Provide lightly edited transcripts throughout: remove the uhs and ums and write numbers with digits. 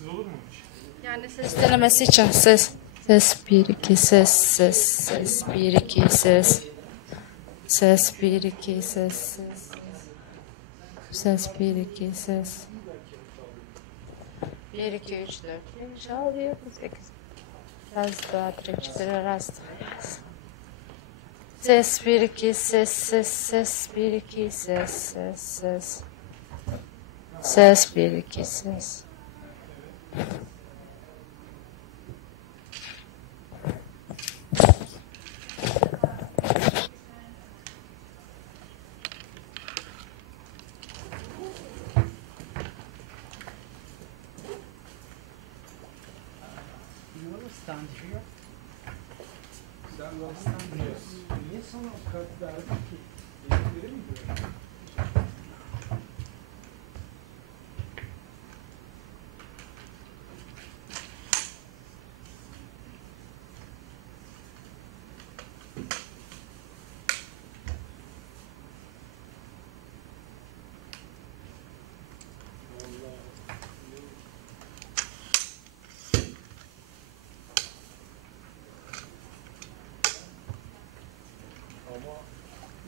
Sessiz olur mu hiç? Yani ses denemesi için ses. Ses 1 2 ses ses ses 1 2 ses. Ses 1 2 ses ses. Ses 1 2 ses. 1 2 3 4 5 6 7 8. Раз, два, три, четыре, раз, два, раз. Ses 1 2 ses ses ses 1 2 ses ses ses. Ses 1 2 ses. Stand here. Sen stand diyorsun. Niye sana o kart verdi ki? Yedikleri mi diyor?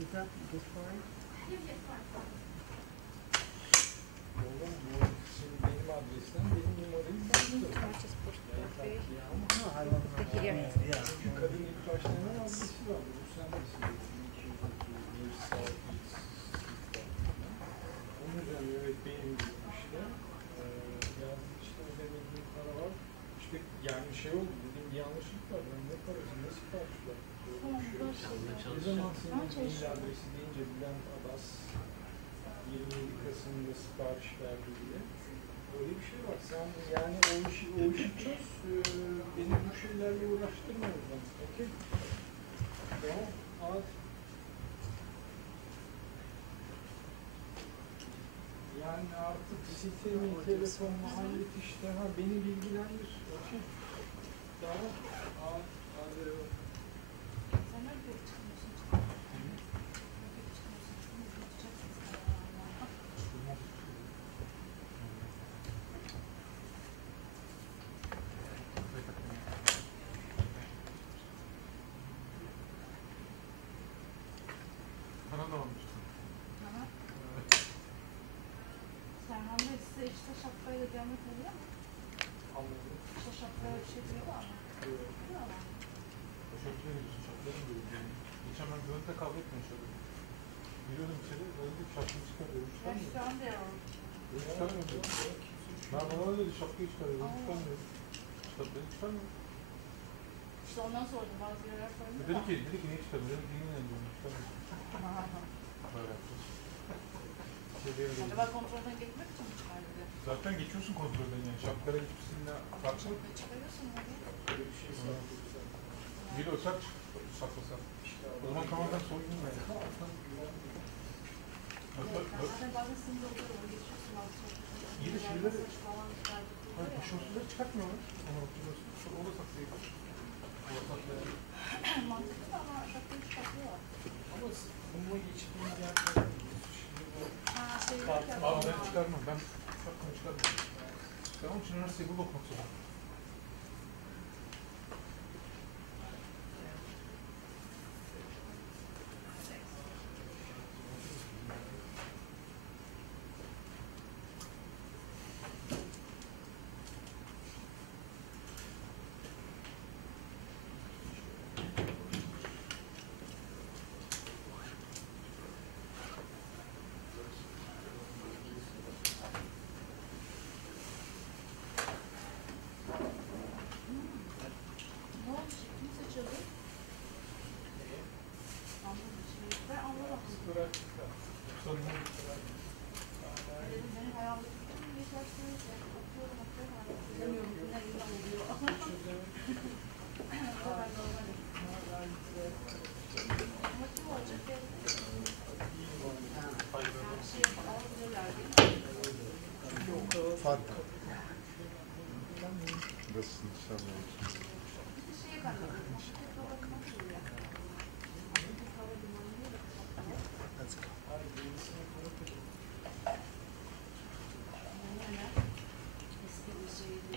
Is that this fine? Oğlum bu şimdi benim adresten benim numarayı sattı. No, I don't know. Yeah. Kadın ilk başlarının adresi vardı. Bu sen de söylüyorsun. 230 onun üzerine evet benim işte. Yazdı işte o demediğim para var. İşte yani şey oldu dedim bir yanlışlık var. Ben ne parası ne sipariş var. Ne zaman senin mail adresi deyince Bülent Adas 27 Kasım'da sipariş verdi diye. Öyle bir şey var. Sen yani o işi çöz. Beni bu şeylerle uğraştırma o zaman. Okey? Tamam. Al. Yani artık sitemi, telefonla hallet işte. Ha beni bilgilendir. Okey? Tamam. Al. Hadi. Bana da olmuştu. Serhan Bey size işte şapkayla demet oluyor mu? Anladım. İşte şapkaya bir şey diyorlar mı? Diyorlar. O şapkaya gidiyorsun, şapkaya mı gidiyorsun? Geçen ben Bülent'le kavga etmeye çalışıyordum. Giriyordum içeri, öyle bir şapkayı çıkarıyor. Şu anda ya. Çıkarmıyor diyor. Ben bana öyle dedi, şapkayı çıkarıyor. Çıkarmıyor. Şapkayı çıkarmıyor. İşte ondan sordum bazı yerler söylüyor. Dedi ki niye çıkarmıyor? Dedi dinle diyorum, çıkarmıyor. Böyle yapacağız. Acaba kontrolden geçmek için mi çıkardı? Zaten geçiyorsun kontrolden yani. Şapkayla geçmişsinle farklı. Çıkarıyorsun orayı. Böyle bir şey sağladı. Bir de o saç saklasa. O zaman tamamen soygun yani. Zaten bazen sinir oluyor. Geçiyorsun bazı şeyleri. İyi de şeyleri... Hayır, bu şortları çıkartmıyorlar. Onu hatırlıyorsun. O da saklıyor. O da saklıyor. Mantıklı ama şapkayı çıkartıyorlar. Ama bununla geçtiğim gerçekten Ama ben çıkarmam. Ben şapkamı çıkarmam. Ben onun için üniversiteyi burada okumak zorundayım. Fark. Nasıl nişanlanmışsın? Let's go. Eski bir şeydi.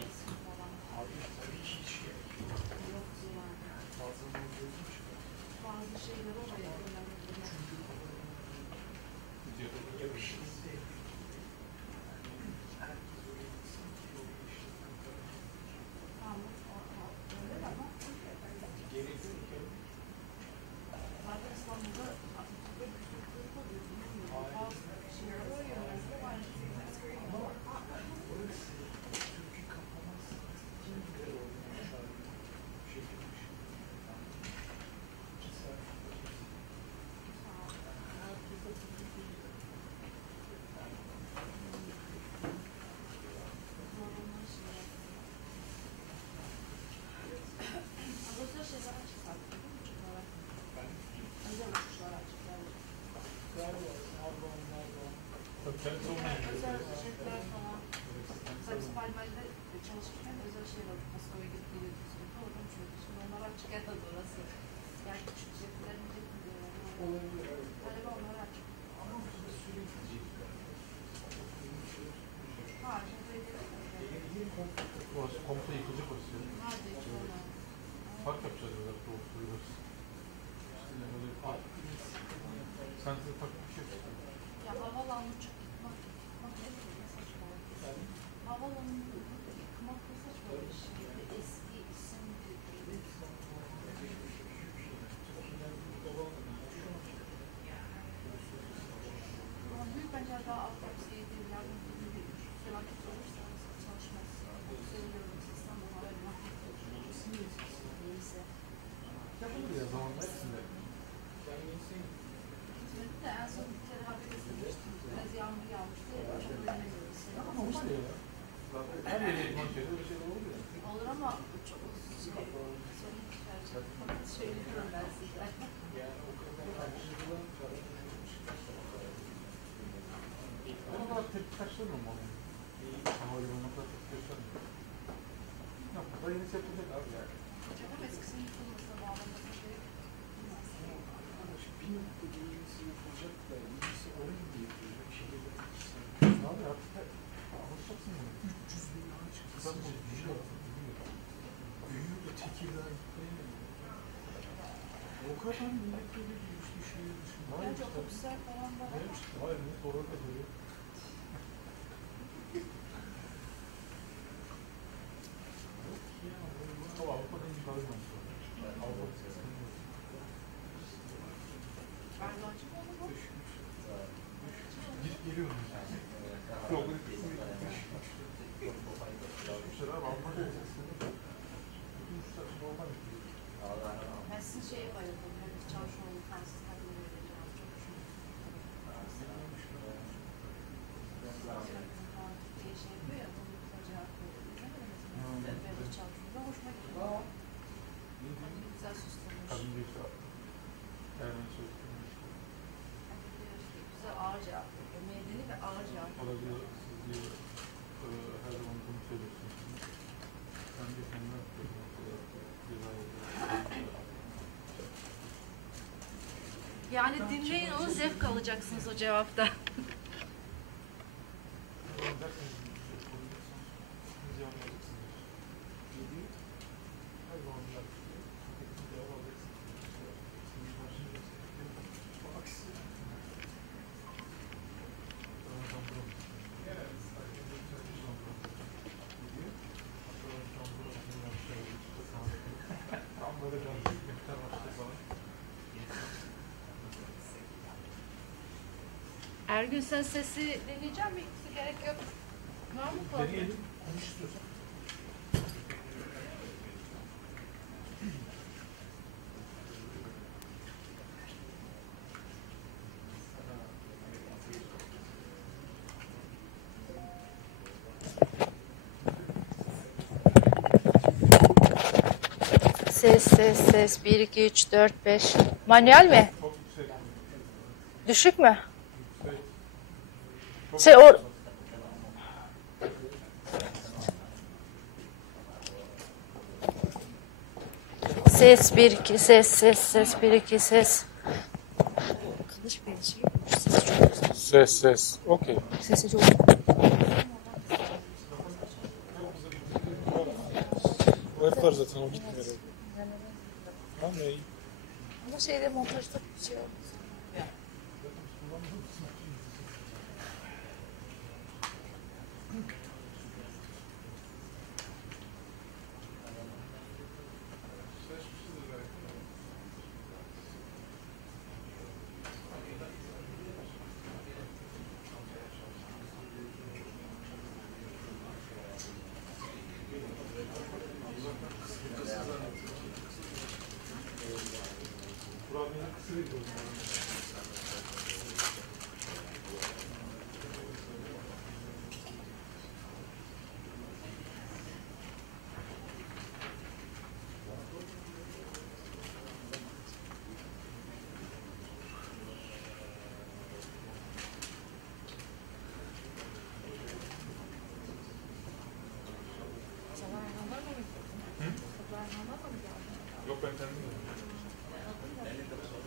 Daha yenisi yapılacak abi yani. Acaba eskisinin yıkılmasına bağlanmasına gerek yok. Bir noktada iyisi yapılacak da iyisi öyle mi yapılacak? Abi artık anlaşacaksın bunu. 300 bin lira çıktı. Ben bu büyüyor. Büyüyor da Tekirdağ gitmeye o kadar millet böyle düştü şehir dışında. Bence otobüsler falan var ama. Hayır, ne doğru katılıyor. Ama Avrupa'da en yukarı ben sonra. Avrupa'da sıkıntı yok. Erdoğan'cı mı oldu bu? Gidip geliyorum yani. Yok, bu kısmı düşmüşler abi, Avrupa'da sıkıntı yok. Bütün uçlar normal gidiyor. Ben sizin şeye bayıldım. Yani Çavuşoğlu Fransız kadını vereceğim. Çok hoşuma gitti. Türkiye şey yapıyor ya, bunu güzel cevap veriyor. Ne böyle mesela? Böyle Çavuşoğlu. Hoşuma gitti. Kadın güzel süslemiş. Kadın bir şey Ermeni sözlüğü. Güzel ağır cevap veriyor. Medeni ve ağır cevap O da veriyor. diyor, siz diyor, her zaman bunu söylüyorsunuz. Ben de kendime Yani dinleyin onu, zevk alacaksınız o cevaptan. Ergün sen sesi deneyeceğim mi? Gerek yok. Var mı problem? Deneyelim, konuş istiyorsan. Ses ses ses 1 2 3 4 5. Manuel mi? Çok yüksek. Düşük mü? Yüksek. Çok Şey o ses 1 2 ses ses ses 1 2 ses. Kılıç pençe. Ses. Okey. Sesi çok. Web var zaten, o gitmiyor. Tamam ya. Ama şeyde montajda bir şey oldu. Yok, ben kendim de.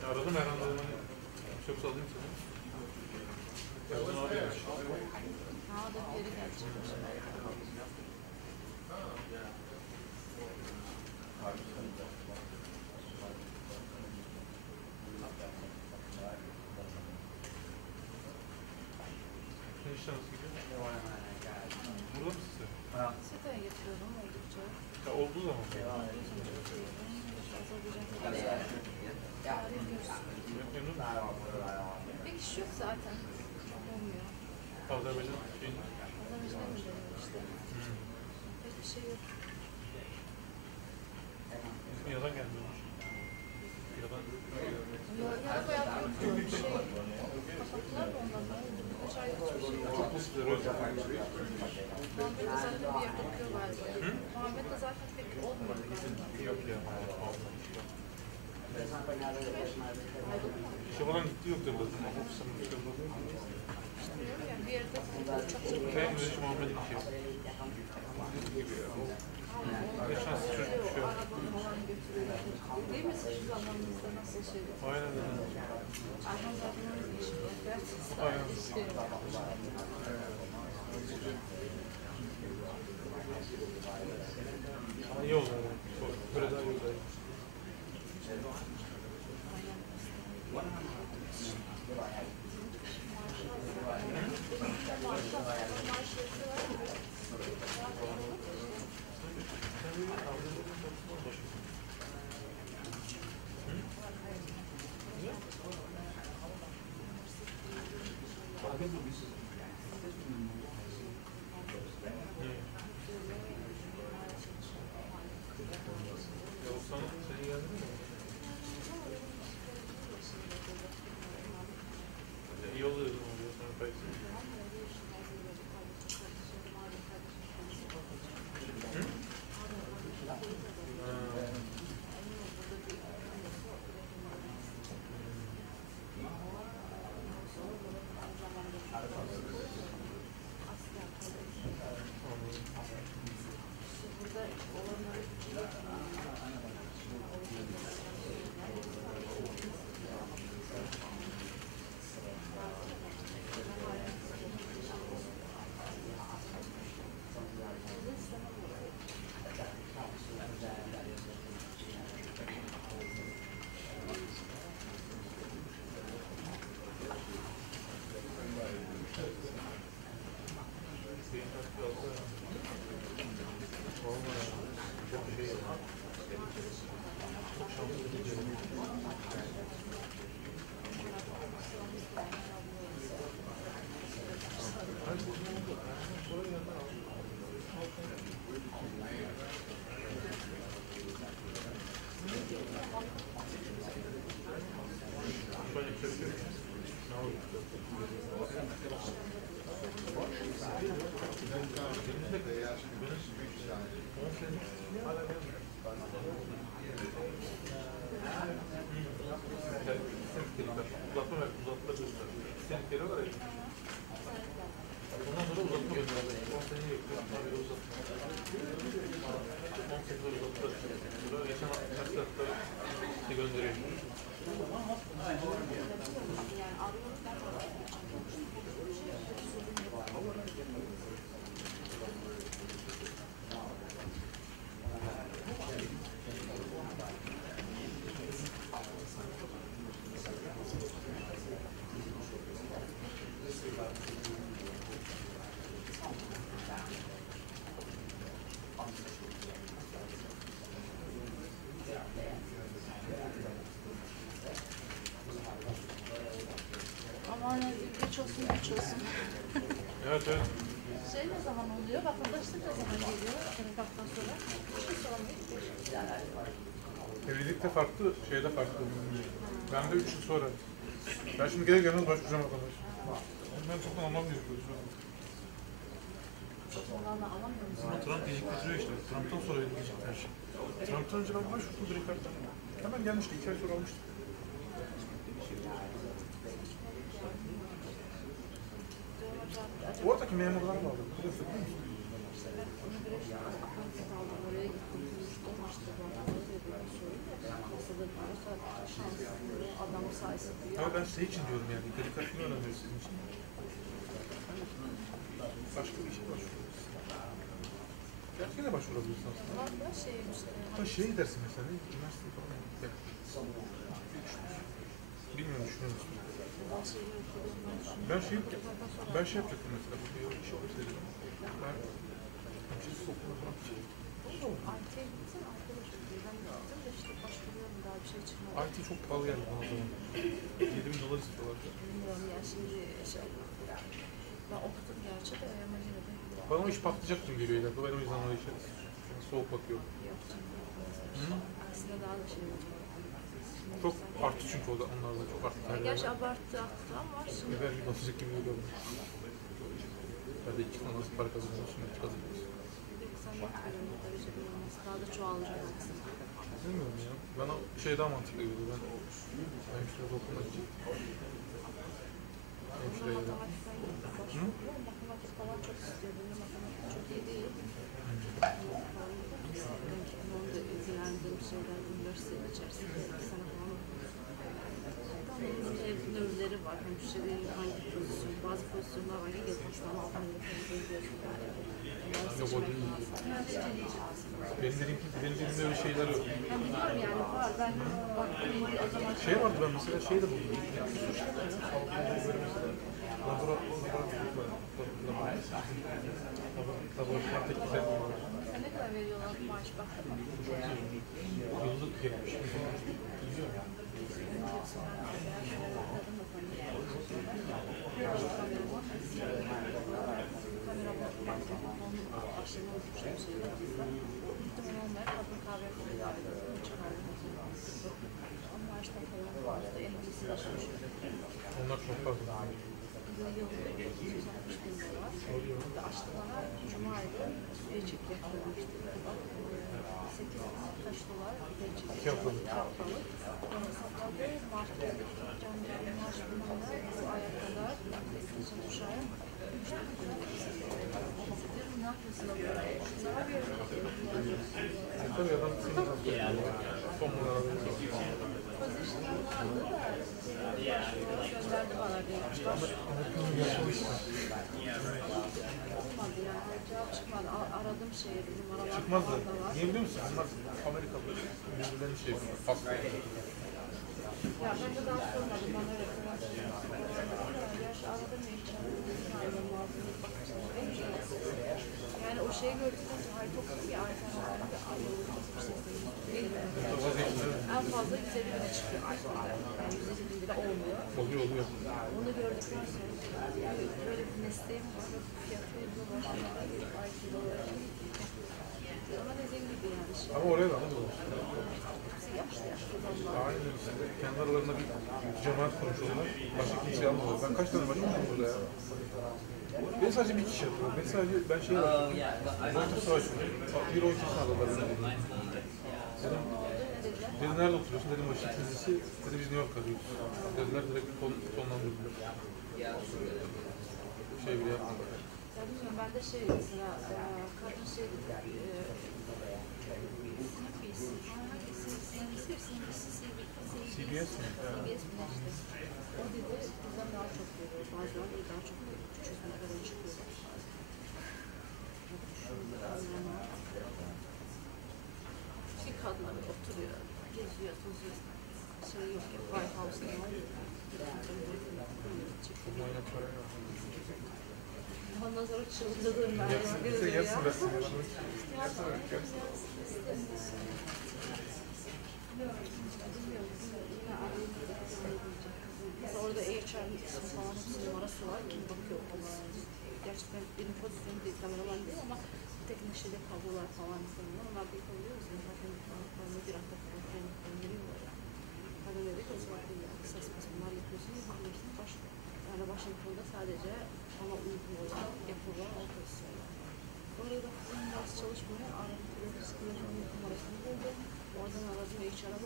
Aradım herhalde. Çöp salayım sana. Yazın abi ya. Geri gelecek. Sen işten nasıl gidiyor? Burada mısın sen? SETA'ya getiriyorum oldukça. Ya olduğu zaman. Bir kişi yok zaten. Olmuyor. Azerbaycan şeyin. Azerbaycan'a mı dönüyor işte? Pek bir şey yok. İsmi yalan geldi. Yalan. Ya bayağı yoktu. Şey, kapattılar mı ondan sonra? Birkaç ay hiçbir şey yok. Çok güzel öyle. Muhammed de zaten bir yerde okuyor galiba. Muhammed de zaten pek olmuyor galiba. Yok ya. İşe falan gitti yok da zaten. İşte diyorum ya, bir yerde uçak çekiyor. Benim de hiç Muhammed'in işi yok. Geçen şey. Aynen öyle. Ayhan zaten öyle bir şey. Aynen. İstiyor. İyi oldu yani. Böyle daha iyi oldu. İyi oluyor. Aman geç olsun geç olsun. Evet evet. Şey ne zaman oluyor? Vatandaşlık ne zaman geliyor? Taraftan sonra. Bir şey sormayayım. Evlilikte farklı, şeyde farklı. Ben de 3 yıl sonra. Ben şimdi gelir gelmez başvuracağım arkadaş. Ben çoktan anlamıyorum şu an. Onlarla alamıyor musun? Ama Trump geciktiriyor işte. Trump'tan sonra benim gecikti her şey. Trump'tan önce ben başvurdum direkt karttan. Hemen gelmişti, 2 ay sonra almıştım. Oradaki memurlar vardı. Burası değil mi? Ama ben şey için diyorum yani, delikatını öğrenmiyor sizin için. Başka bir işe başvuruyoruz. Gerçi yine başvurabilirsin aslında. Ha şeye gidersin mesela, üniversite falan. Gel. Bilmiyorum, düşünüyor musun? Ben şey yapacaktım mesela, bir iş olursa dedim. Ben hemşiresiz okula falan şey. IT çok pahalı geldi bana o zaman. $7.000 istiyorlar. Bilmiyorum ya şimdi şey. Ben okudum gerçi de ama yine de. Bana o iş patlayacak gibi geliyor ileride. Ben o yüzden o işe soğuk bakıyorum. Yok canım. Aslında daha da şey olacak. Çok arttı çünkü o da onlarda çok arttı. Gerçi abarttı attı ama şimdi. Vergi basacak gibi geliyor bana. Ben de 2 tane nasıl para kazanıyorsun, şimdi kazanıyorsun. Sen bakıyorum bu derece bir olması daha da çoğalacak. Bilmiyorum ya. Bana şey daha mantıklı geliyor. Ben hemşire okumak için. Hemşireye de. Matematik falan çok istiyor. Benim matematik çok iyi değil. Onun da ilgilendiğim şeyler üniversitenin içerisinde 2 sene falan okuyorum. istediğin hangi pozisyon, bazı pozisyonlar var ya geçmişten altında diyorsun yani. Yok o değil. Benim dediğimde öyle şeyler yok. Ya biliyorum yani var. Ben baktım o zaman Şey vardı ben mesela şey de buldum. Böyle mesela laboratuvar teknikler var. ne kadar veriyorlar maaş baktın mı? Yıllık 70. Onlar çok fazla. Açtılar, cuma ayı süre çekecek. 8 kaç dolar süre çekecek. 2 haftalık. 2 haftalık. Hesapladı, Mart'ta canlı maaş bulmamda bu aya kadar yaklaşık uşağı 3 ne yapıyorsun? Sana bir Tabii adam son olarak pozisyonlar vardı da gönderdi bana diye. Olmadı yani cevap çıkmadı. Aradığım şeye numaralar çıkmaz da. falan da var. Niye biliyor musun? Onlar Amerikalı birbirlerinin şey hasta. Ya ben de daha sormadım. Bana referans yaş aradım ya hiç aramam lazım. Yani o şeyi gördükten sonra hayır çok iyi ay sonra en fazla 150 bine çıkıyor ay sonra. Yani 150 lira olmuyor. Oluyor. Onu gördükten sonra böyle bir mesleğim var. Fiyatı ediyorlar. Ay kilo. Ama dediğim gibi yani. Ama oraya da anlıyorlar. Yaşlı adamlar. Aynen işte. Kendi aralarında bir cemaat kurmuşlar. Başka kimseyi almıyorlar. Ben kaç tane başladım burada ya? Ben sadece bir kişi yapıyorum. Ben şeye başladım. Orta savaşım. Bir o ikisini aldılar. Dedim nerede oturuyorsun? Dedim Washington D.C. Dedi biz New York'ta diyoruz. Dediler direkt sonlandırdılar. Şey bile yapmadılar. Ya bilmiyorum ben de şey mesela kadın şey dedi CBS mi? o dedi bizden daha çok veriyor bazen de daha çok veriyor 300 bin kadar çıkıyor bir kadınlar oturuyor geziyor tozuyor şey yok ya White House'da var ondan sonra çıldırdım ben Yatsın versin. Mesela orada HR'ın ismi falan hepsi numarası var. Kim bakıyor ona? Gerçekten benim pozisyonum değil, kameraman değil ama teknik şeyde kablolar falan sanırım. Onlar da yapabiliyoruz. Zaten bir hafta falan veriyorlar. Kadın dedi ki o zaman değil yani. Kısas bunlar yapıyorsun. Yapabilirsin. Yani Washington'da sadece ona uygun olan yapılan o pozisyonlar. Orada da kızım ders çalışmıyor. Aradım telefon numarasını buldum. Oradan aradım HR'a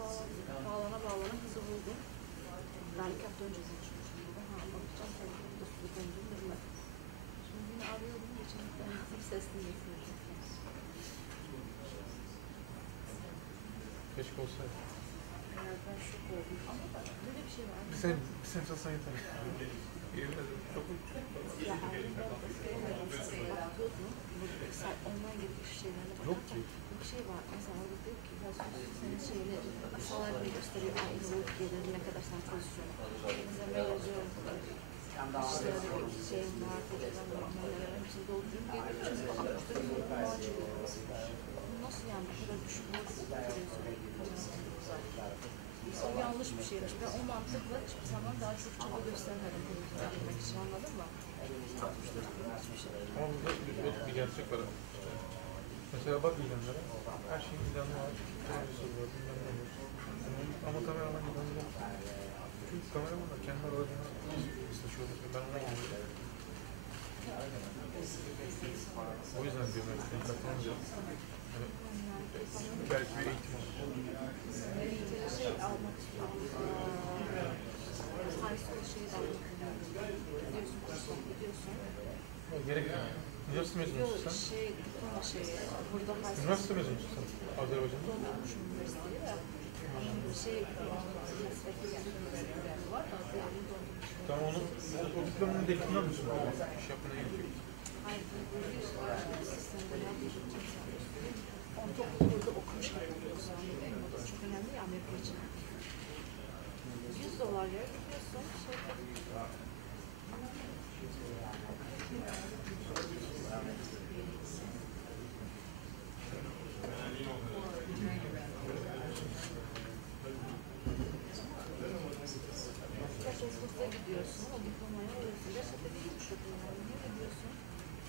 bağlana kızı buldum. Ben 2 hafta önce konuşmuştum burada. Bakacağım tabii ki burada sürü döndüm bilmem. Şimdi yine arıyordum. Geçen hafta bir sesini getirdim. Keşke olsaydı. Yani ben şok oldum. Ama böyle bir şey var. Bir sen çalsan yeter. Yemin ederim çok Ya ayrıca bakıyordum. Online gibi şeylerle bakarken. Yok ki. Bir şey var. Mesela orada diyor ki senin şeyini salarını gösteriyor. Aynı olup gelir ne kadar sen pozisyonu. Mesela ben yazıyorum. İşlerde bir şeyim var. Programlar hepsini dolduruyorum. Geliyor. Çünkü 60 lira zorunlu açıyor. Nasıl yani bu kadar düşük oldu? Yanlış bir şeymiş. Ben o mantıkla hiçbir zaman daha çok çaba göstermedim. Bunu için anladın mı? 60 lira hiçbir şey. Ama burada bir gerçek var. Mesela bak ilanlara, her şeyin ilanı var, televizyon var, bilmem ne var. Ama kameraman ilanı yok. Çünkü kameramanlar kendi aralarında ıslaşıyor. Ben ona gidiyorum. O yüzden diyorum ben senin katılınca. Yani, belki bir eğitim olur. Şey almak istiyorum. High school şeyi de almak istiyorum. Gidiyorsun. Gerek yok. Üniversite mezunusun sen. Burada Üniversite mezunusun sen. Azerbaycan'da. Doldurmuşum üniversiteyi de. Mesleki üniversiteleri var da diğerini doldurmuşum. Tamam onu, o diplomanın dekliğinden misin? İş yapmana gerek yok. Hayır, bu sistemde ya bir onu da burada okumuş gibi oluyorsun. O da çok önemli ya Amerika için. $100 ya gidiyorsun. Ağustos'ta gidiyorsun, o diplomayı alıyorsun. Gerçekten değilmiş o yani. Ne gidiyorsun?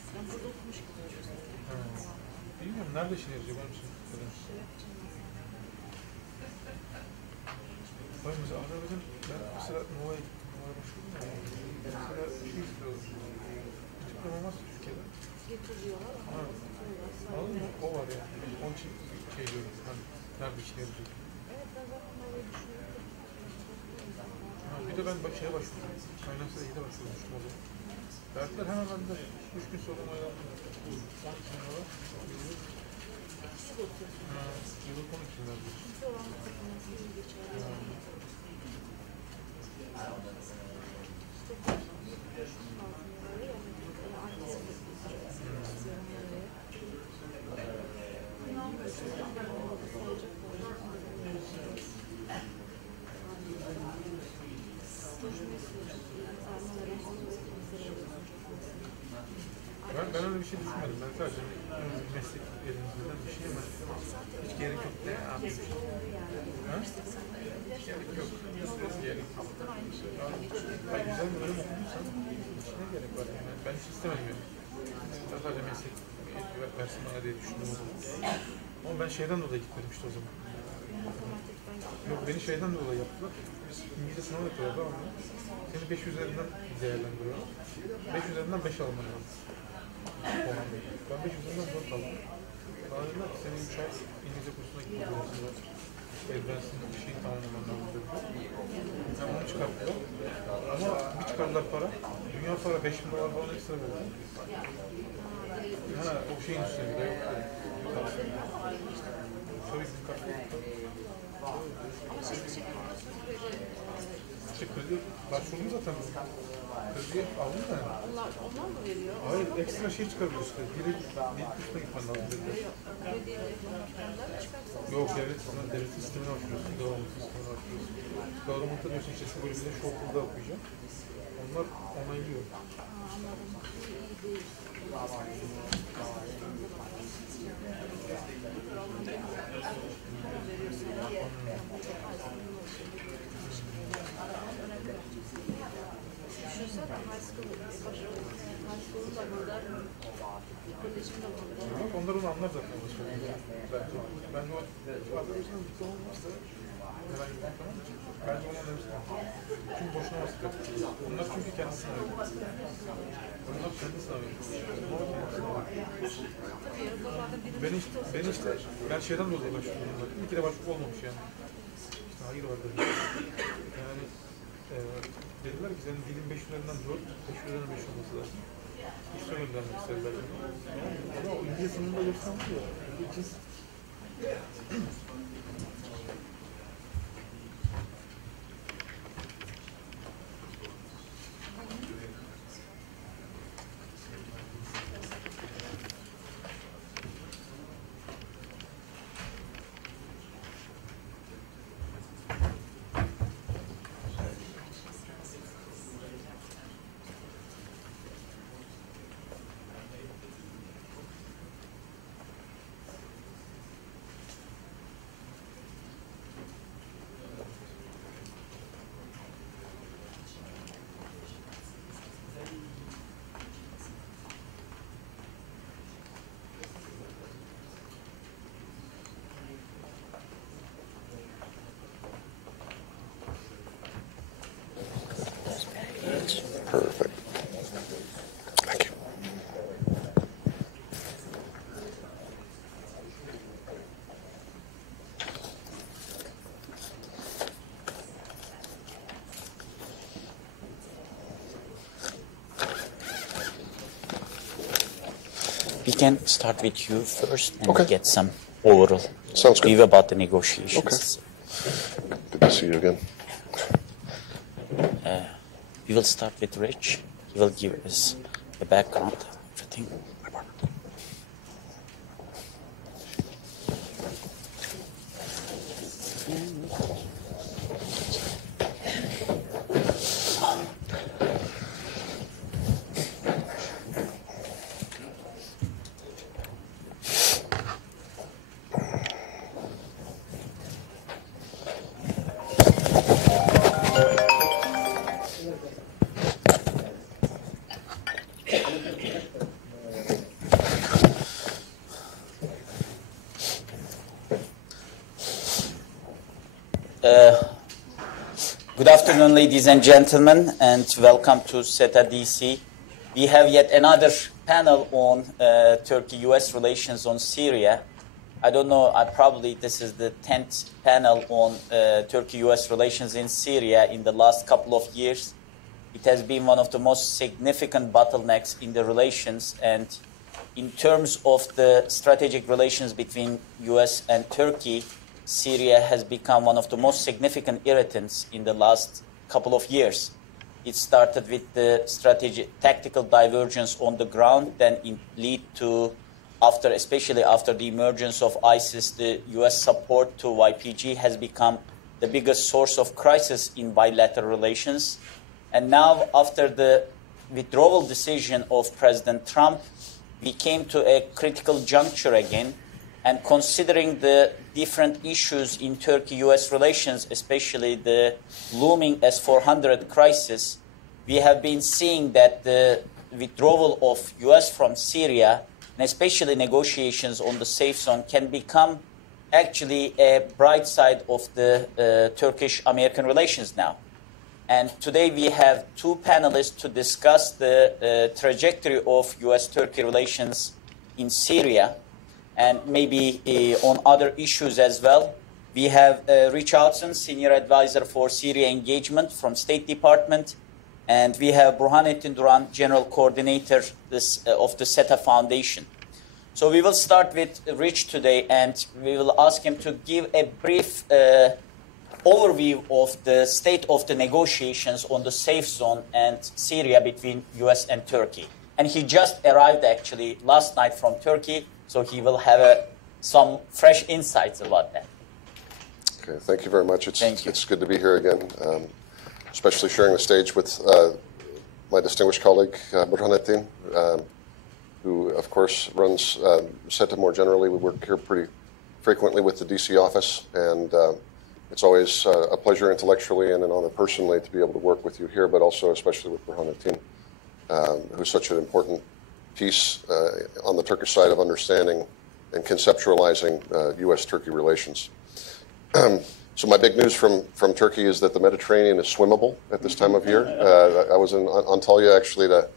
Sen burada okumuş gibi oluyorsun. Bilmiyorum, nerede işine yarayacak onun için? Hayır, mesela Azerbaycan, ben mesela Nova'ya başvurdum ya. Mesela şey istiyor, diplomam varsa Türkiye'de. Getiriyorlar ama Anladın mı? O var ya. Onun için şey diyorum, hani nerede işine yarayacak? evet, ben zaten Nova'yı düşünüyorum. Bir de ben şeye başvurdum. Finans'da iyi de başvurmuştum o zaman. Verdiler hemen verdiler. 3 gün sonra onaylandım. 12 bin lira. İkisi de oturuyorsun. Yıllık 12 bin verdiler. Kimse oranın takılması iyi geçer. Ben öyle bir şey düşünmedim. Ben sadece meslek elimizden bir şey ama hiç gerek yok diye anlamıştım. Ha? Hiç gerek yok. Gerek yok. Ay güzel bir bölüm okuduysan içine gerek var. Yani ben hiç istemedim yani. Ben sadece meslek versin bana diye düşündüm o zaman. Ama ben şeyden dolayı gitmedim işte o zaman. Yok beni şeyden dolayı yaptılar. Biz İngilizce sınav yapıyorlar tamam mı? Seni 5 üzerinden değerlendiriyorlar. 5 üzerinden 5 alman lazım. Ben 5 üzerinden 4 aldım. Bana dediler ki senin 3 ay İngilizce kursuna gitmen lazım. Advanced'ın bir şeyi tamamlaman lazım dediler. Yani onu çıkarttılar. Ama bir çıkardılar para. Dünya para $5.000 falan ekstra verdi. Ha o şeyin üstüne bir de yok. Tabii ki karşılıklı. Kredi başvurdum zaten. Krediyi aldım da. Onlar mı veriyor? Hayır, ekstra şey çıkarıyor işte. Dil kursuna gitmen lazım dediler. Yok, devlet sistemine başvuruyorsun. Government sistemine başvuruyorsun. Government'ta diyorsun işte şu bölümde şu okulda okuyacağım. Onlar onaylıyor. Anladım. İyi değil. Onlar onu anlar zaten. Bence o Azerbaycan'ın diplomam varsa herhangi bir diplomam için bence onu önemsiz. Çünkü boşuna basacak. Onlar çünkü kendi sınavı. Onlar kendi sınavı. Ben şeyden dolayı başvurdum. Bir kere başvuru olmamış yani. İşte hayır var dedim. Yani dediler ki senin dilin 5 üzerinden 4, 5 üzerinden 5 olması lazım. İşte göndermek istediler. Ama o İngiliz sınavında göstermiş ya. İkiz. Perfect. Thank you. We can start with you first and Okay. get some overall Sounds good. view about the negotiations. Good to see you again. We will start with Rich. He will give us the background, everything. Good afternoon, ladies and gentlemen, and welcome to SETA D.C. We have yet another panel on Turkey-U.S. relations on Syria. I don't know, probably this is the 10th panel on Turkey-U.S. relations in Syria in the last couple of years. It has been one of the most significant bottlenecks in the relations, and in terms of the strategic relations between U.S. and Turkey, Syria has become one of the most significant irritants in the last couple of years. It started with the strategic tactical divergence on the ground, then it led to, especially after the emergence of ISIS, the U.S. support to YPG has become the biggest source of crisis in bilateral relations. And now, after the withdrawal decision of President Trump, we came to a critical juncture again. And considering the different issues in Turkey-U.S. relations, especially the looming S-400 crisis, we have been seeing that the withdrawal of U.S. from Syria, and especially negotiations on the safe zone, can become actually a bright side of the Turkish-American relations now. And today we have two panelists to discuss the trajectory of U.S.-Turkey relations in Syria, and maybe on other issues as well. We have Rich Hudson, Senior Advisor for Syria Engagement from State Department, and we have Burhanettin Duran, General Coordinator of the SETA Foundation. So we will start with Rich today, and we will ask him to give a brief overview of the state of the negotiations on the safe zone and Syria between U.S. and Turkey. And he just arrived actually last night from Turkey, so he will have some fresh insights about that. Okay, thank you very much. It's good to be here again, especially sharing the stage with my distinguished colleague, Burhanettin, who, of course, runs SETA more generally. We work here pretty frequently with the D.C. office, and it's always a pleasure intellectually and an honor personally to be able to work with you here, but also especially with Burhanettin, who's such an important piece on the Turkish side of understanding and conceptualizing U.S.-Turkey relations. So my big news from Turkey is that the Mediterranean is swimmable at this time of year. I was in Antalya actually to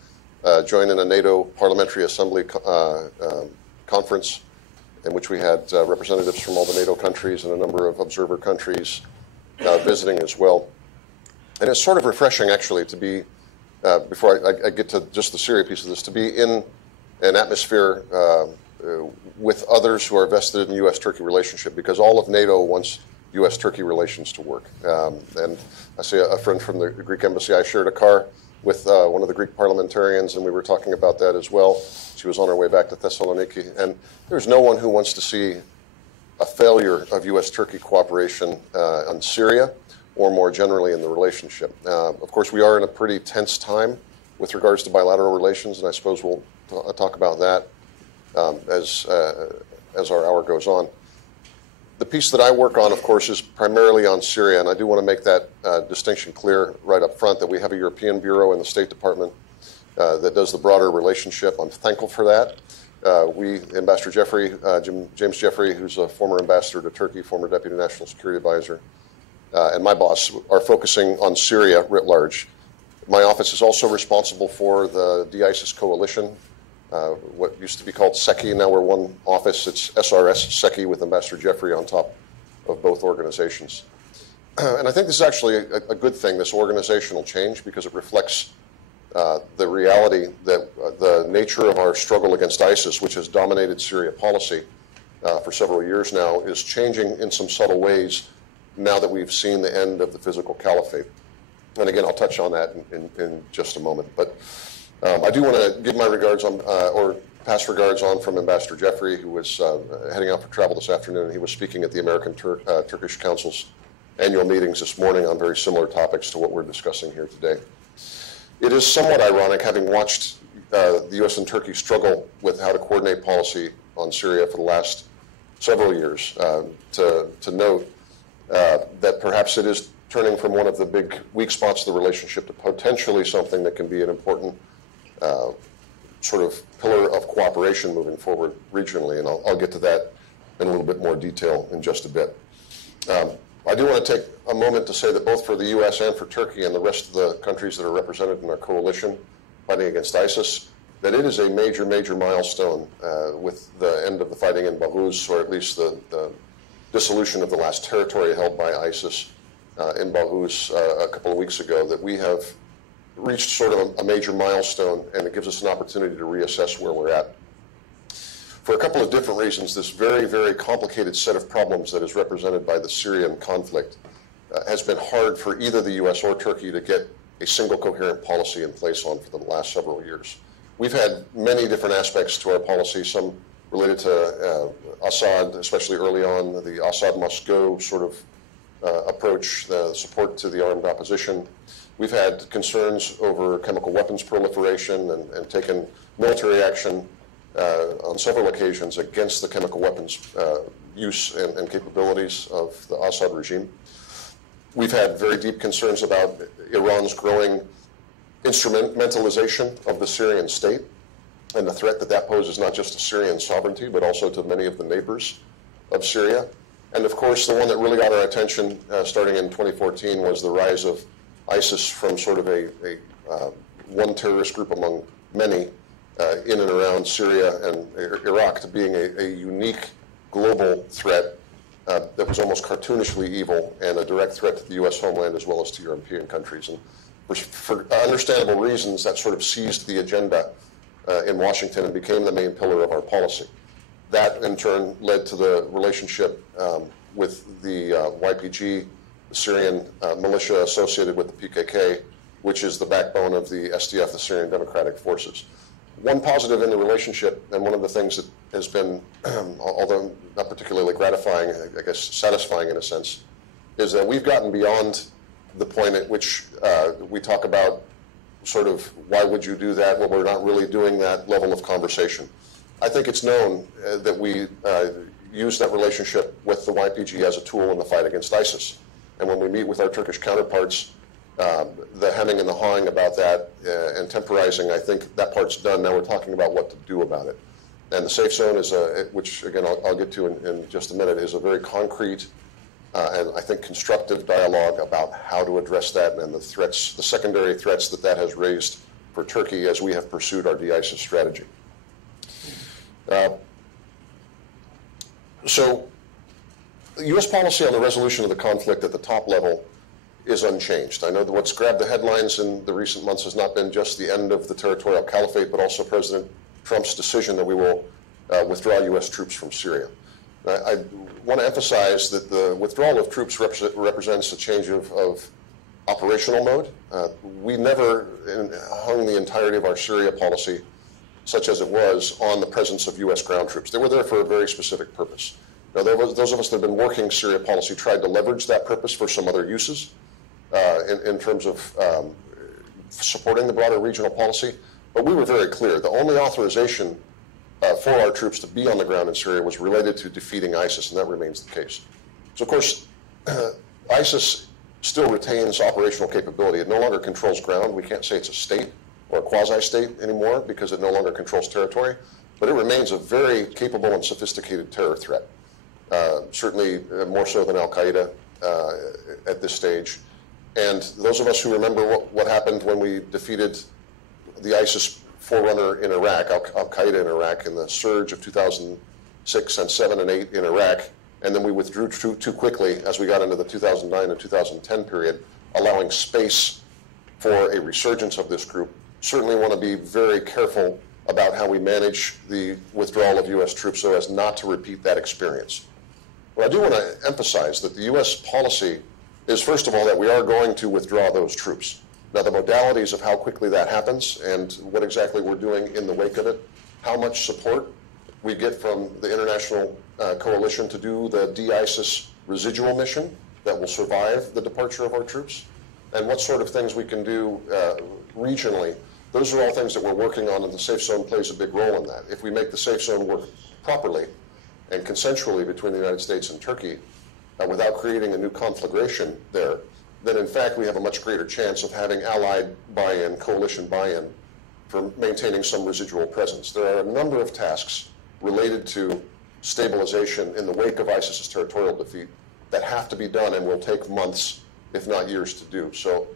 join in a NATO Parliamentary Assembly conference in which we had representatives from all the NATO countries and a number of observer countries visiting as well. And it's sort of refreshing actually to be before I get to just the Syria piece of this, to be in an atmosphere with others who are vested in the U.S.-Turkey relationship, because all of NATO wants U.S.-Turkey relations to work. And I see a friend from the Greek embassy. I shared a car with one of the Greek parliamentarians, and we were talking about that as well. She was on her way back to Thessaloniki. And there's no one who wants to see a failure of U.S.-Turkey cooperation on Syria, or more generally in the relationship. Of course, we are in a pretty tense time with regards to bilateral relations, and I suppose we'll talk about that as our hour goes on. The piece that I work on, of course, is primarily on Syria, and I do want to make that distinction clear right up front, that we have a European bureau in the State Department that does the broader relationship. I'm thankful for that. Ambassador Jeffrey, James Jeffrey, who's a former ambassador to Turkey, former Deputy National Security Advisor, and my boss are focusing on Syria writ large. My office is also responsible for the de-ISIS coalition, what used to be called SECI. Now we're one office. It's SRS SECI with Ambassador Jeffrey on top of both organizations. And I think this is actually a good thing, this organizational change, because it reflects the reality that the nature of our struggle against ISIS, which has dominated Syria policy for several years now, is changing in some subtle ways now that we've seen the end of the physical caliphate. And again, I'll touch on that in just a moment. But I do want to give my regards on, or pass regards on from Ambassador Jeffrey, who was heading out for travel this afternoon. He was speaking at the American Turkish Council's annual meetings this morning on very similar topics to what we're discussing here today. It is somewhat ironic, having watched the U.S. and Turkey struggle with how to coordinate policy on Syria for the last several years, to note that perhaps it is turning from one of the big weak spots of the relationship to potentially something that can be an important sort of pillar of cooperation moving forward regionally, and I'll get to that in a little bit more detail in just a bit. I do want to take a moment to say that both for the U.S. and for Turkey and the rest of the countries that are represented in our coalition fighting against ISIS, that it is a major, major milestone with the end of the fighting in Baghuz, or at least the dissolution of the last territory held by ISIS in Baghuz a couple of weeks ago, that we have reached sort of a major milestone, and it gives us an opportunity to reassess where we're at. For a couple of different reasons, this very, very complicated set of problems that is represented by the Syrian conflict has been hard for either the U.S. or Turkey to get a single coherent policy in place on for the last several years. We've had many different aspects to our policy, some related to Assad, especially early on, the Assad must go sort of approach, the support to the armed opposition. We've had concerns over chemical weapons proliferation and taken military action on several occasions against the chemical weapons use and capabilities of the Assad regime. We've had very deep concerns about Iran's growing instrumentalization of the Syrian state and the threat that that poses not just to Syrian sovereignty, but also to many of the neighbors of Syria. And of course, the one that really got our attention starting in 2014 was the rise of ISIS from sort of a one terrorist group among many in and around Syria and Iraq to being a unique global threat that was almost cartoonishly evil and a direct threat to the U.S. homeland as well as to European countries. And for understandable reasons, that sort of seized the agenda in Washington and became the main pillar of our policy. That, in turn, led to the relationship with the YPG, the Syrian militia associated with the PKK, which is the backbone of the SDF, the Syrian Democratic Forces. One positive in the relationship, and one of the things that has been, although not particularly gratifying, I guess satisfying in a sense, is that we've gotten beyond the point at which we talk about sort of, why would you do that? Well, we're not really doing that level of conversation. I think it's known that we use that relationship with the YPG as a tool in the fight against ISIS. And when we meet with our Turkish counterparts, the hemming and the hawing about that and temporizing, I think that part's done. Now we're talking about what to do about it. And the safe zone is, which again I'll get to in just a minute, is a very concrete and I think constructive dialogue about how to address that and the threats, the secondary threats that has raised for Turkey as we have pursued our de-ISIS strategy. So U.S. policy on the resolution of the conflict at the top level is unchanged. I know that what's grabbed the headlines in the recent months has not been just the end of the territorial caliphate, but also President Trump's decision that we will withdraw U.S. troops from Syria. I want to emphasize that the withdrawal of troops represents a change of operational mode. We never hung the entirety of our Syria policy, such as it was, on the presence of U.S. ground troops. They were there for a very specific purpose. Now, those of us that have been working Syria policy tried to leverage that purpose for some other uses in terms of supporting the broader regional policy, but we were very clear. The only authorization for our troops to be on the ground in Syria was related to defeating ISIS, and that remains the case. So, of course, ISIS still retains operational capability. It no longer controls ground. We can't say it's a state or a quasi-state anymore because it no longer controls territory, but it remains a very capable and sophisticated terror threat, certainly more so than al-Qaeda at this stage. And those of us who remember what happened when we defeated the ISIS forerunner in Iraq, al-Qaeda in Iraq, in the surge of 2006 and 7 and 8 in Iraq, and then we withdrew too quickly as we got into the 2009 and 2010 period, allowing space for a resurgence of this group. Certainly want to be very careful about how we manage the withdrawal of U.S. troops so as not to repeat that experience. But I do want to emphasize that the U.S. policy is, first of all, that we are going to withdraw those troops. Now, the modalities of how quickly that happens and what exactly we're doing in the wake of it, how much support we get from the international coalition to do the de-ISIS residual mission that will survive the departure of our troops, and what sort of things we can do regionally. Those are all things that we're working on, and the safe zone plays a big role in that. If we make the safe zone work properly and consensually between the United States and Turkey without creating a new conflagration there, then in fact we have a much greater chance of having allied buy-in, coalition buy-in for maintaining some residual presence. There are a number of tasks related to stabilization in the wake of ISIS's territorial defeat that have to be done and will take months, if not years, to do. So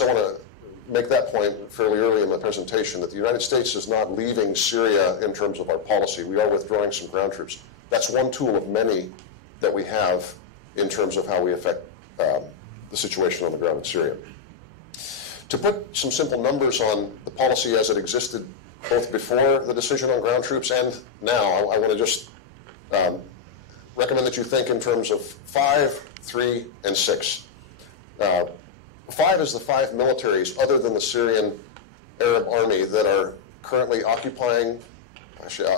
I want to make that point fairly early in my presentation, that the United States is not leaving Syria in terms of our policy. We are withdrawing some ground troops. That's one tool of many that we have in terms of how we affect the situation on the ground in Syria. To put some simple numbers on the policy as it existed both before the decision on ground troops and now, I want to just recommend that you think in terms of 5, 3, and 6. 5 is the 5 militaries other than the Syrian Arab army that are currently occupying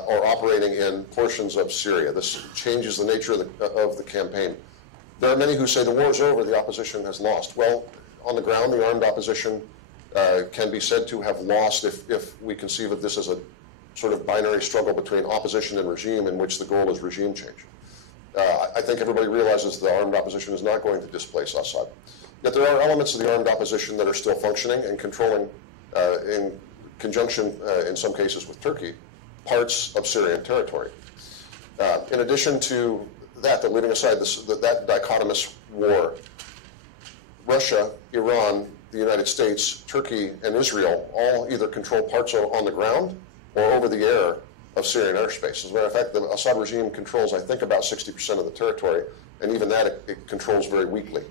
or operating in portions of Syria. This changes the nature of the campaign. There are many who say the war is over, the opposition has lost. Well, on the ground, the armed opposition can be said to have lost if we conceive of this as a sort of binary struggle between opposition and regime in which the goal is regime change. I think everybody realizes the armed opposition is not going to displace Assad. Yet there are elements of the armed opposition that are still functioning and controlling, in conjunction, in some cases with Turkey, parts of Syrian territory. In addition to that leaving aside that dichotomous war, Russia, Iran, the United States, Turkey, and Israel all either control parts on the ground or over the air of Syrian airspace. As a matter of fact, the Assad regime controls, I think, about 60% of the territory, and even that it controls very weakly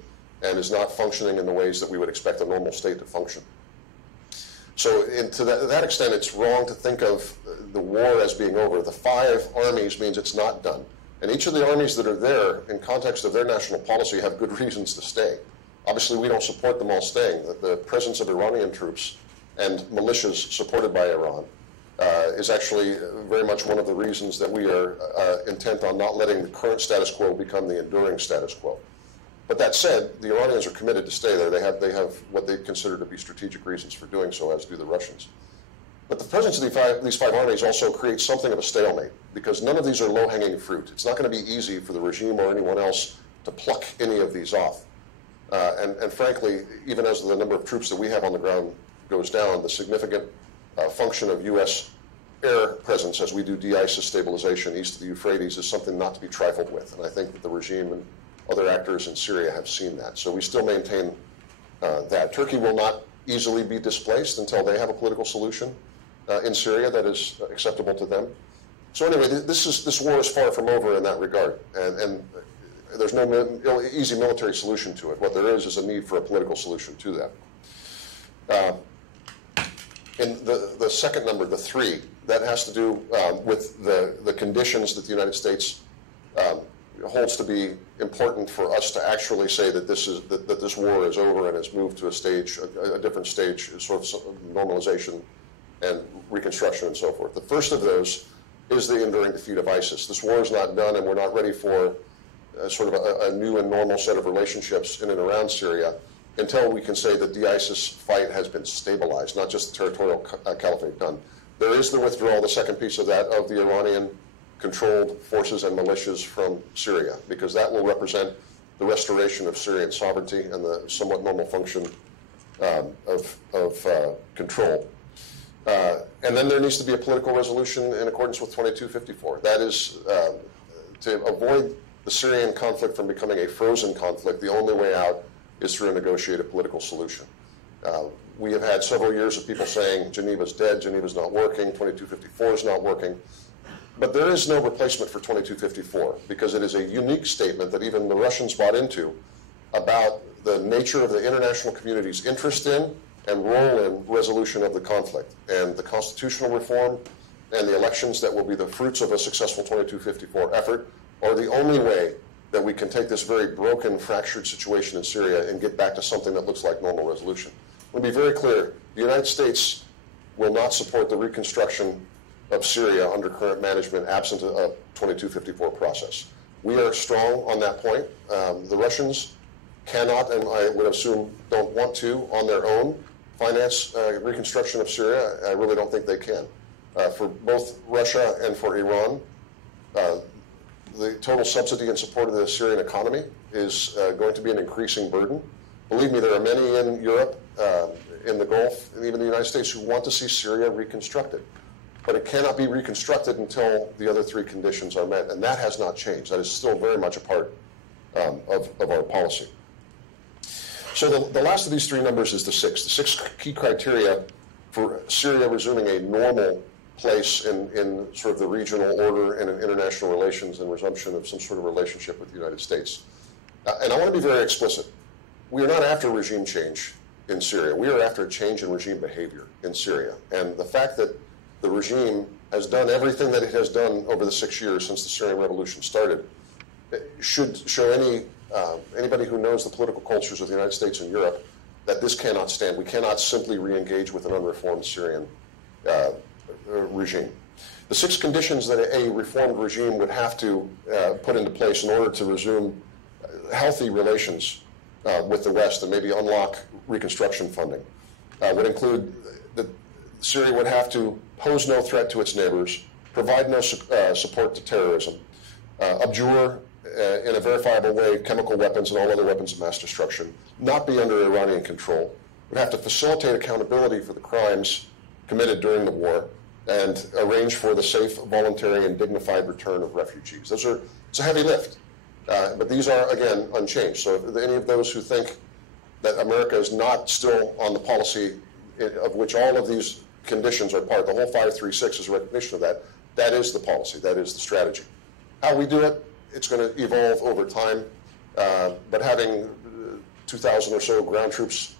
and is not functioning in the ways that we would expect a normal state to function. So to that extent, it's wrong to think of the war as being over. The 5 armies means it's not done. And each of the armies that are there, in context of their national policy, have good reasons to stay. Obviously, we don't support them all staying. The presence of Iranian troops and militias supported by Iran is actually very much one of the reasons that we are intent on not letting the current status quo become the enduring status quo. But that said, the Iranians are committed to stay there. They have what they consider to be strategic reasons for doing so, as do the Russians. But the presence of these 5 armies also creates something of a stalemate, because none of these are low-hanging fruit. It's not going to be easy for the regime or anyone else to pluck any of these off. And frankly, even as the number of troops that we have on the ground goes down, the significant function of U.S. air presence as we do de-ISIS stabilization east of the Euphrates is something not to be trifled with. And I think that the regime and other actors in Syria have seen that. So we still maintain that. Turkey will not easily be displaced until they have a political solution in Syria that is acceptable to them. So anyway, this war is far from over in that regard. And there's no easy military solution to it. What there is a need for a political solution to that. In the second number, the 3, that has to do with the conditions that the United States holds to be important for us to actually say that this war is over and has moved to a different stage, sort of normalization and reconstruction and so forth. The first of those is the enduring defeat of ISIS. This war is not done, and we're not ready for sort of a new and normal set of relationships in and around Syria until we can say that the ISIS fight has been stabilized, not just the territorial caliphate done. There is the withdrawal, the second piece of that, of the Iranian-controlled forces and militias from Syria, because that will represent the restoration of Syrian sovereignty and the somewhat normal function of control. And then there needs to be a political resolution in accordance with 2254. That is, to avoid the Syrian conflict from becoming a frozen conflict, the only way out is through a negotiated political solution. We have had several years of people saying Geneva's dead, Geneva's not working, 2254 is not working. But there is no replacement for 2254 because it is a unique statement that even the Russians bought into about the nature of the international community's interest in and role in resolution of the conflict. And the constitutional reform and the elections that will be the fruits of a successful 2254 effort are the only way that we can take this very broken, fractured situation in Syria and get back to something that looks like normal resolution. Let me be very clear. The United States will not support the reconstruction of Syria under current management absent a 2254 process. We are strong on that point. The Russians cannot, and I would assume don't want to, on their own, finance reconstruction of Syria. I really don't think they can. For both Russia and for Iran, the total subsidy and support of the Syrian economy is going to be an increasing burden. Believe me, there are many in Europe, in the Gulf, and even the United States who want to see Syria reconstructed. But it cannot be reconstructed until the other three conditions are met, and that has not changed. That is still very much a part of our policy. So the last of these three numbers is the six key criteria for Syria resuming a normal place in sort of the regional order and in international relations and resumption of some sort of relationship with the United States. And I want to be very explicit. We are not after regime change in Syria. We are after a change in regime behavior in Syria. And the fact that the regime has done everything that it has done over the 6 years since the Syrian revolution started should show anybody who knows the political cultures of the United States and Europe that this cannot stand. We cannot simply re-engage with an unreformed Syrian regime. The six conditions that a reformed regime would have to put into place in order to resume healthy relations with the West and maybe unlock reconstruction funding would include that Syria would have to pose no threat to its neighbors, provide no support to terrorism, abjure in a verifiable way chemical weapons and all other weapons of mass destruction, not be under Iranian control, would have to facilitate accountability for the crimes committed during the war, and arrange for the safe, voluntary, and dignified return of refugees. It's a heavy lift, but these are, again, unchanged. So if any of those who think that America is not still on the policy of which all of these conditions are part, the whole 536 is a recognition of that. That is the policy. That is the strategy. How we do it, it's going to evolve over time, but having 2,000 or so ground troops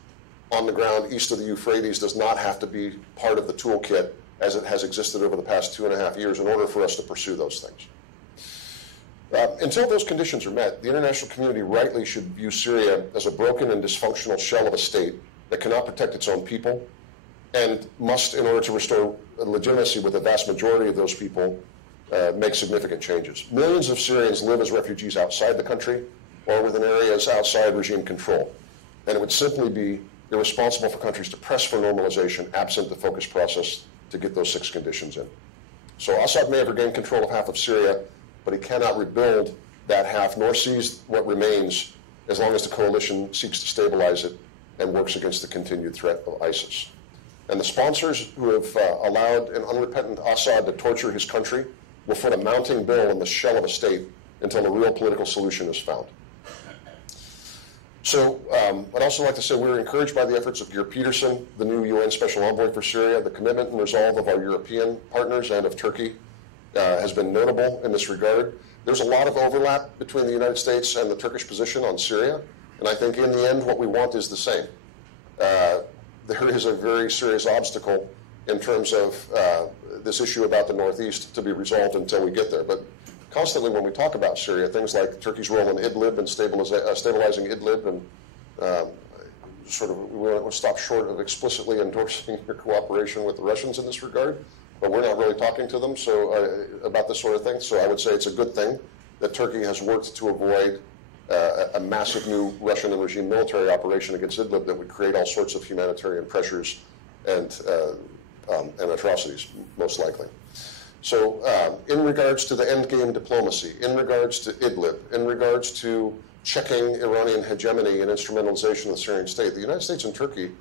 on the ground east of the Euphrates does not have to be part of the toolkit as it has existed over the past 2.5 years in order for us to pursue those things. Until those conditions are met, the international community rightly should view Syria as a broken and dysfunctional shell of a state that cannot protect its own people and must, in order to restore legitimacy with the vast majority of those people, make significant changes. Millions of Syrians live as refugees outside the country or within areas outside regime control, and it would simply be irresponsible for countries to press for normalization absent the focused process to get those six conditions in. So Assad may have regained control of half of Syria, but he cannot rebuild that half nor seize what remains as long as the coalition seeks to stabilize it and works against the continued threat of ISIS. And the sponsors who have allowed an unrepentant Assad to torture his country will foot a mounting bill in the shell of a state until a real political solution is found. So I'd also like to say we're encouraged by the efforts of Geir Peterson, the new UN Special Envoy for Syria. The commitment and resolve of our European partners and of Turkey has been notable in this regard. There's a lot of overlap between the United States and the Turkish position on Syria, and I think in the end what we want is the same. There is a very serious obstacle in terms of this issue about the Northeast to be resolved until we get there. But constantly when we talk about Syria, things like Turkey's role in Idlib and stabilizing Idlib, and we want to stop short of explicitly endorsing your cooperation with the Russians in this regard, but we're not really talking to them about this sort of thing. So I would say it's a good thing that Turkey has worked to avoid a massive new Russian and regime military operation against Idlib that would create all sorts of humanitarian pressures and atrocities, most likely. So in regards to the endgame diplomacy, in regards to Idlib, in regards to checking Iranian hegemony and instrumentalization of the Syrian state, the United States and Turkey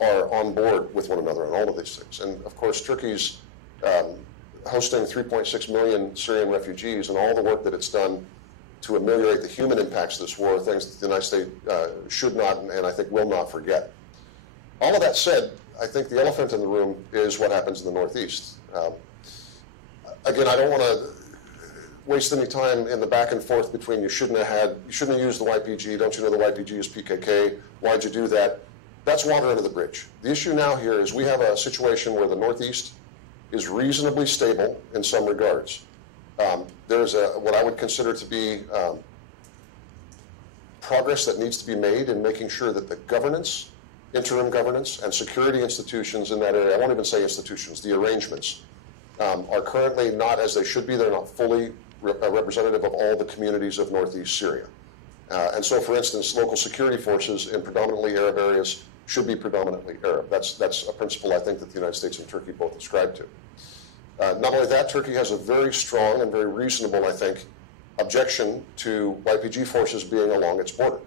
are on board with one another on all of these things. And of course, Turkey's hosting 3.6 million Syrian refugees, and all the work that it's done to ameliorate the human impacts of this war are things that the United States should not and I think will not forget. All of that said, I think the elephant in the room is what happens in the Northeast. Again, I don't want to waste any time in the back and forth between you shouldn't have used the YPG, don't you know the YPG is PKK, why'd you do that? That's water under the bridge. The issue now here is we have a situation where the Northeast is reasonably stable in some regards. There's what I would consider to be progress that needs to be made in making sure that the governance, interim governance, and security institutions in that area, I won't even say institutions, the arrangements, are currently not as they should be. They're not fully representative of all the communities of northeast Syria. And so, for instance, local security forces in predominantly Arab areas should be predominantly Arab. That's a principle I think that the United States and Turkey both ascribe to. Not only that, Turkey has a very strong and very reasonable, I think, objection to YPG forces being along its border.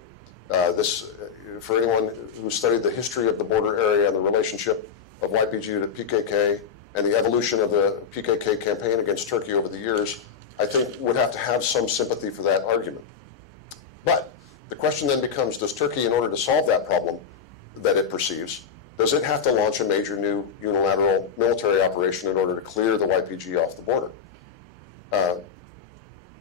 For anyone who studied the history of the border area and the relationship of YPG to PKK and the evolution of the PKK campaign against Turkey over the years, I think would have to have some sympathy for that argument. But the question then becomes, does Turkey, in order to solve that problem that it perceives, does it have to launch a major new unilateral military operation in order to clear the YPG off the border?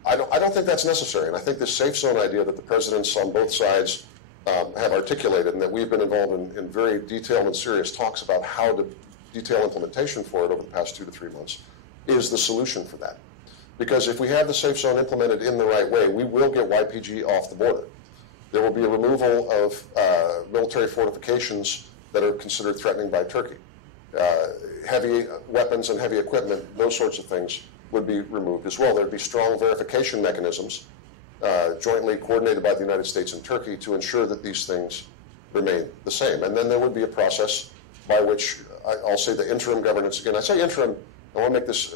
I don't think that's necessary, and I think this safe zone idea that the presidents on both sides have articulated, and that we've been involved in very detailed and serious talks about how to detail implementation for it over the past 2 to 3 months, is the solution for that. Because if we have the safe zone implemented in the right way, we will get YPG off the border. There will be a removal of military fortifications that are considered threatening by Turkey. Heavy weapons and heavy equipment, those sorts of things, would be removed as well. There'd be strong verification mechanisms jointly coordinated by the United States and Turkey to ensure that these things remain the same. And then there would be a process by which, I'll say the interim governance, again, I say interim, I want to make this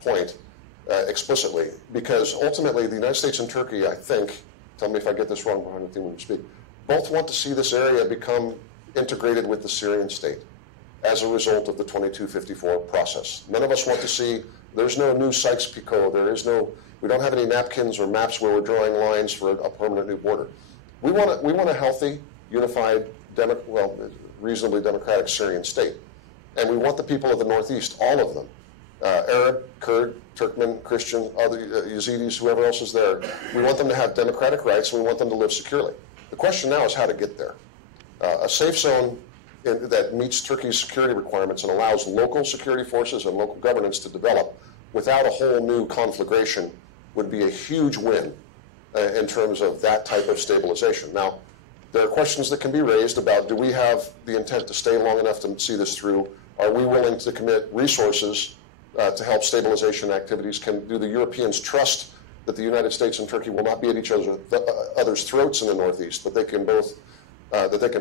point explicitly, because ultimately the United States and Turkey, I think, tell me if I get this wrong behind the theme when we speak, both want to see this area become integrated with the Syrian state as a result of the 2254 process. None of us want to see, there's no new Sykes-Picot, we don't have any napkins or maps where we're drawing lines for a permanent new border. We want a healthy, unified, reasonably democratic Syrian state. And we want the people of the Northeast, all of them, Arab, Kurd, Turkmen, Christian, other Yazidis, whoever else is there, we want them to have democratic rights, and we want them to live securely. The question now is how to get there. A safe zone that meets Turkey's security requirements and allows local security forces and local governance to develop without a whole new conflagration would be a huge win in terms of that type of stabilization. Now, there are questions that can be raised about, do we have the intent to stay long enough to see this through? Are we willing to commit resources to help stabilization activities? Do the Europeans trust that the United States and Turkey will not be at each other's throats in the Northeast, but they can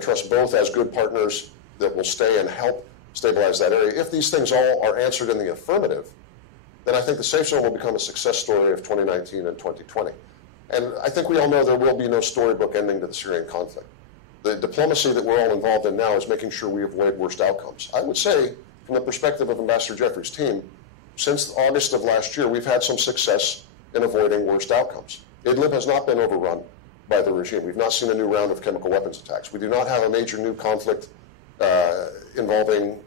trust both as good partners that will stay and help stabilize that area? If these things all are answered in the affirmative, then I think the safe zone will become a success story of 2019 and 2020. And I think we all know there will be no storybook ending to the Syrian conflict. The diplomacy that we're all involved in now is making sure we avoid worst outcomes. I would say, from the perspective of Ambassador Jeffrey's team, since August of last year, we've had some success in avoiding worst outcomes. Idlib has not been overrun by the regime. We've not seen a new round of chemical weapons attacks. We do not have a major new conflict involving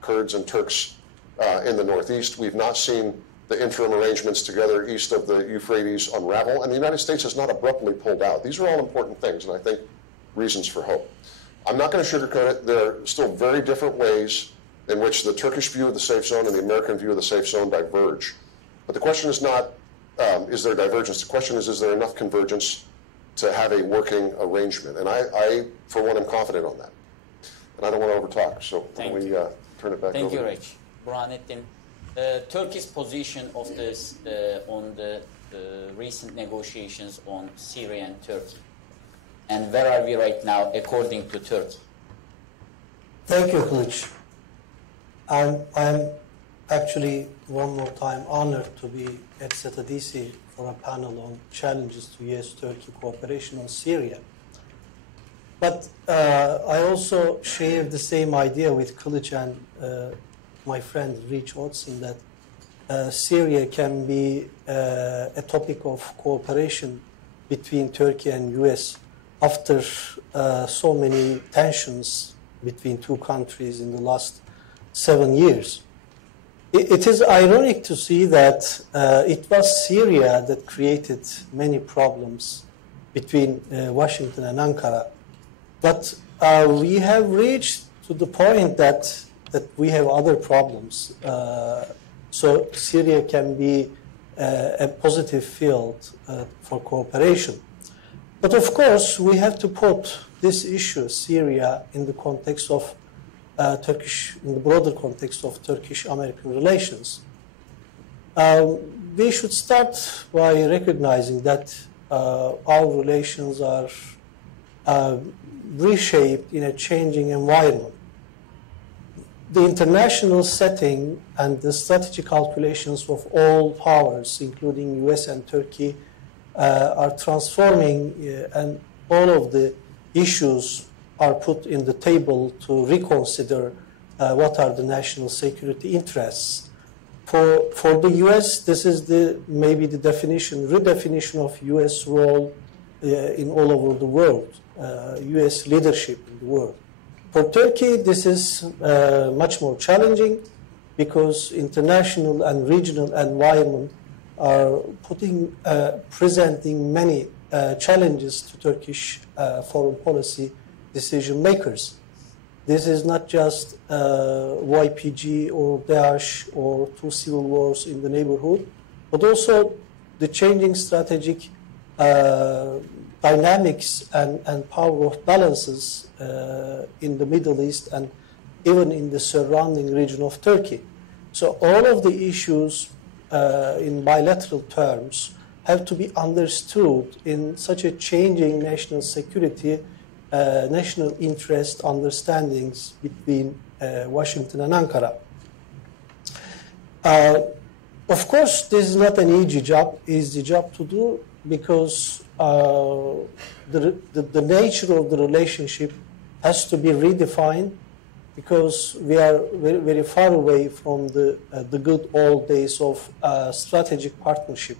Kurds and Turks in the Northeast. We've not seen the interim arrangements together east of the Euphrates unravel, and the United States has not abruptly pulled out. These are all important things, and I think reasons for hope. I'm not going to sugarcoat it. There are still very different ways in which the Turkish view of the safe zone and the American view of the safe zone diverge. But the question is not, is there divergence? The question is there enough convergence to have a working arrangement? And I for one, am confident on that. And I don't want to overtalk, so why don't we turn it back over. Thank you, Rich. Burhanettin, Turkey's position of this on the recent negotiations on Syria and Turkey. And where are we right now according to Turkey? Thank you, Kılıç. I'm actually one more time honored to be at SETA D.C. for a panel on challenges to U.S.-Turkey cooperation on Syria. But I also share the same idea with Kılıç and my friend Rich Odson that Syria can be a topic of cooperation between Turkey and U.S. after so many tensions between two countries in the last 7 years. It is ironic to see that it was Syria that created many problems between Washington and Ankara. But we have reached to the point that we have other problems. So Syria can be a positive field for cooperation. But of course, we have to put this issue, Syria, in the context of in the broader context of Turkish-American relations. We should start by recognizing that our relations are reshaped in a changing environment. The international setting and the strategic calculations of all powers, including US and Turkey, are transforming, and all of the issues are put in the table to reconsider what are the national security interests. For the US, this is maybe the redefinition of US role in all over the world, US leadership in the world. For Turkey, this is much more challenging because international and regional environment are presenting many challenges to Turkish foreign policy decision makers. This is not just YPG or Daesh or two civil wars in the neighborhood, but also the changing strategic dynamics and power of balances in the Middle East and even in the surrounding region of Turkey. So all of the issues in bilateral terms have to be understood in such a changing national security, national interest understandings between Washington and Ankara. Of course, this is not an easy job to do because the nature of the relationship has to be redefined because we are very, very far away from the good old days of strategic partnership.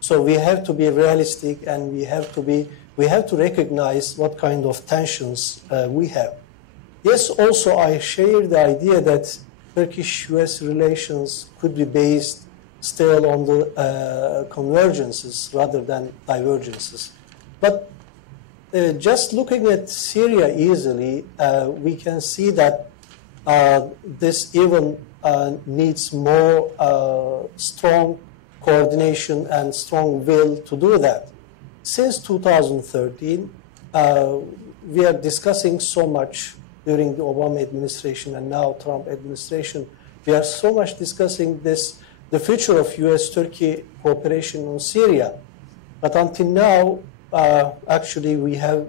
So we have to be realistic and we have to recognize what kind of tensions we have. Yes, also I share the idea that Turkish-US relations could be based still on the convergences rather than divergences. But just looking at Syria easily, we can see that this even needs more strong coordination and strong will to do that. Since 2013, we are discussing so much during the Obama administration and now Trump administration. We are so much discussing the future of US-Turkey cooperation on Syria. But until now, actually, we have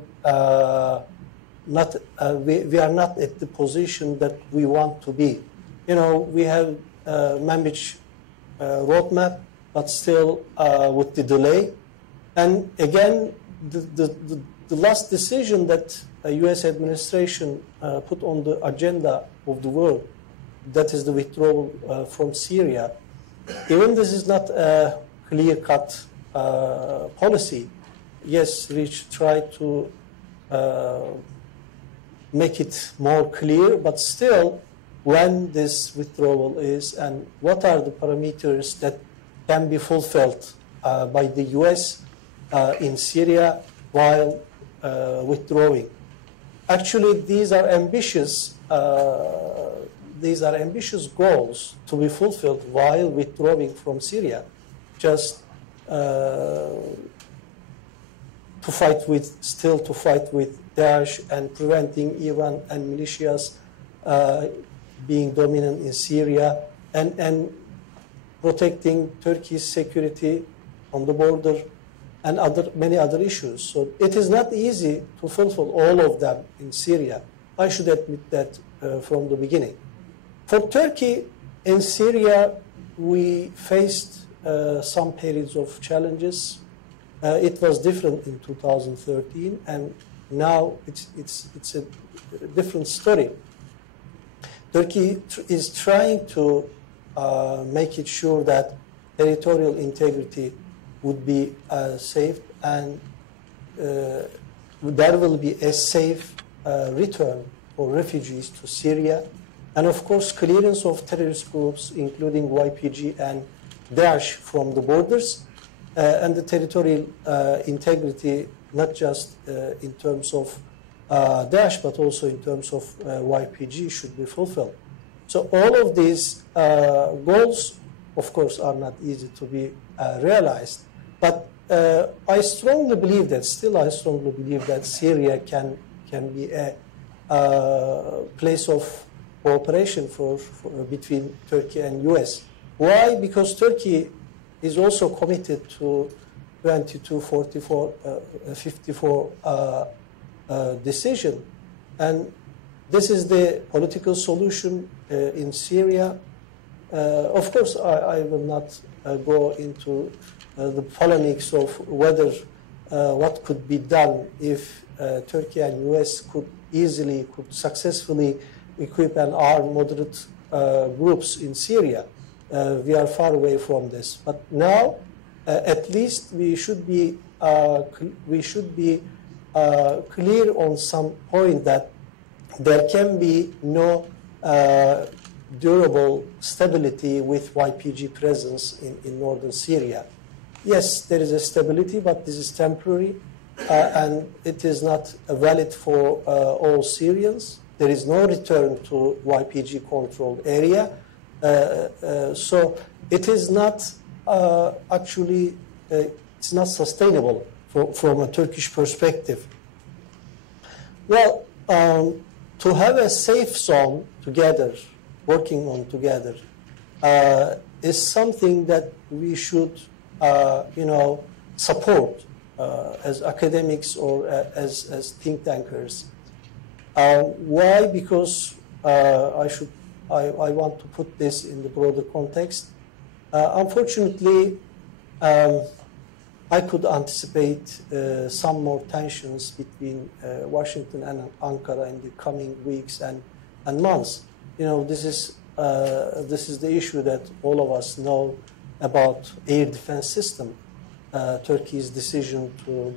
we are not at the position that we want to be. You know, we have managed roadmap, but still with the delay. And again, the last decision that a U.S. administration put on the agenda of the world, that is the withdrawal from Syria. Even this is not a clear-cut policy. Yes, we try to make it more clear, but still, when this withdrawal is and what are the parameters that can be fulfilled by the U.S. In Syria while withdrawing. Actually, these are ambitious goals to be fulfilled while withdrawing from Syria. Just to fight with Daesh and preventing Iran and militias being dominant in Syria and protecting Turkey's security on the border and many other issues. So it is not easy to fulfill all of them in Syria. I should admit that from the beginning. For Turkey, in Syria, we faced some periods of challenges. It was different in 2013, and now it's a different story. Turkey is trying to make it sure that territorial integrity would be safe, and there will be a safe return for refugees to Syria, and of course clearance of terrorist groups, including YPG and Daesh, from the borders, and the territorial integrity, not just in terms of Daesh, but also in terms of YPG, should be fulfilled. So all of these goals, of course, are not easy to be realized, but I strongly believe that, still I strongly believe that Syria can be a place of cooperation between Turkey and US. Why? Because Turkey is also committed to 2254 decision, and this is the political solution in Syria. Of course, I will not go into the polemics of whether what could be done if Turkey and US could successfully equip and arm moderate groups in Syria. We are far away from this, but now at least we should be clear on some point that there can be no durable stability with YPG presence in northern Syria. Yes, there is a stability, but this is temporary, and it is not valid for all Syrians. There is no return to YPG-controlled area, so it is not it's not sustainable from a Turkish perspective. Well, to have a safe zone together, working on together, is something that we should, support as academics or as think tankers. Why? Because I want to put this in the broader context. Unfortunately, I could anticipate some more tensions between Washington and Ankara in the coming weeks and months. This is the issue that all of us know about air defense system. Turkey's decision to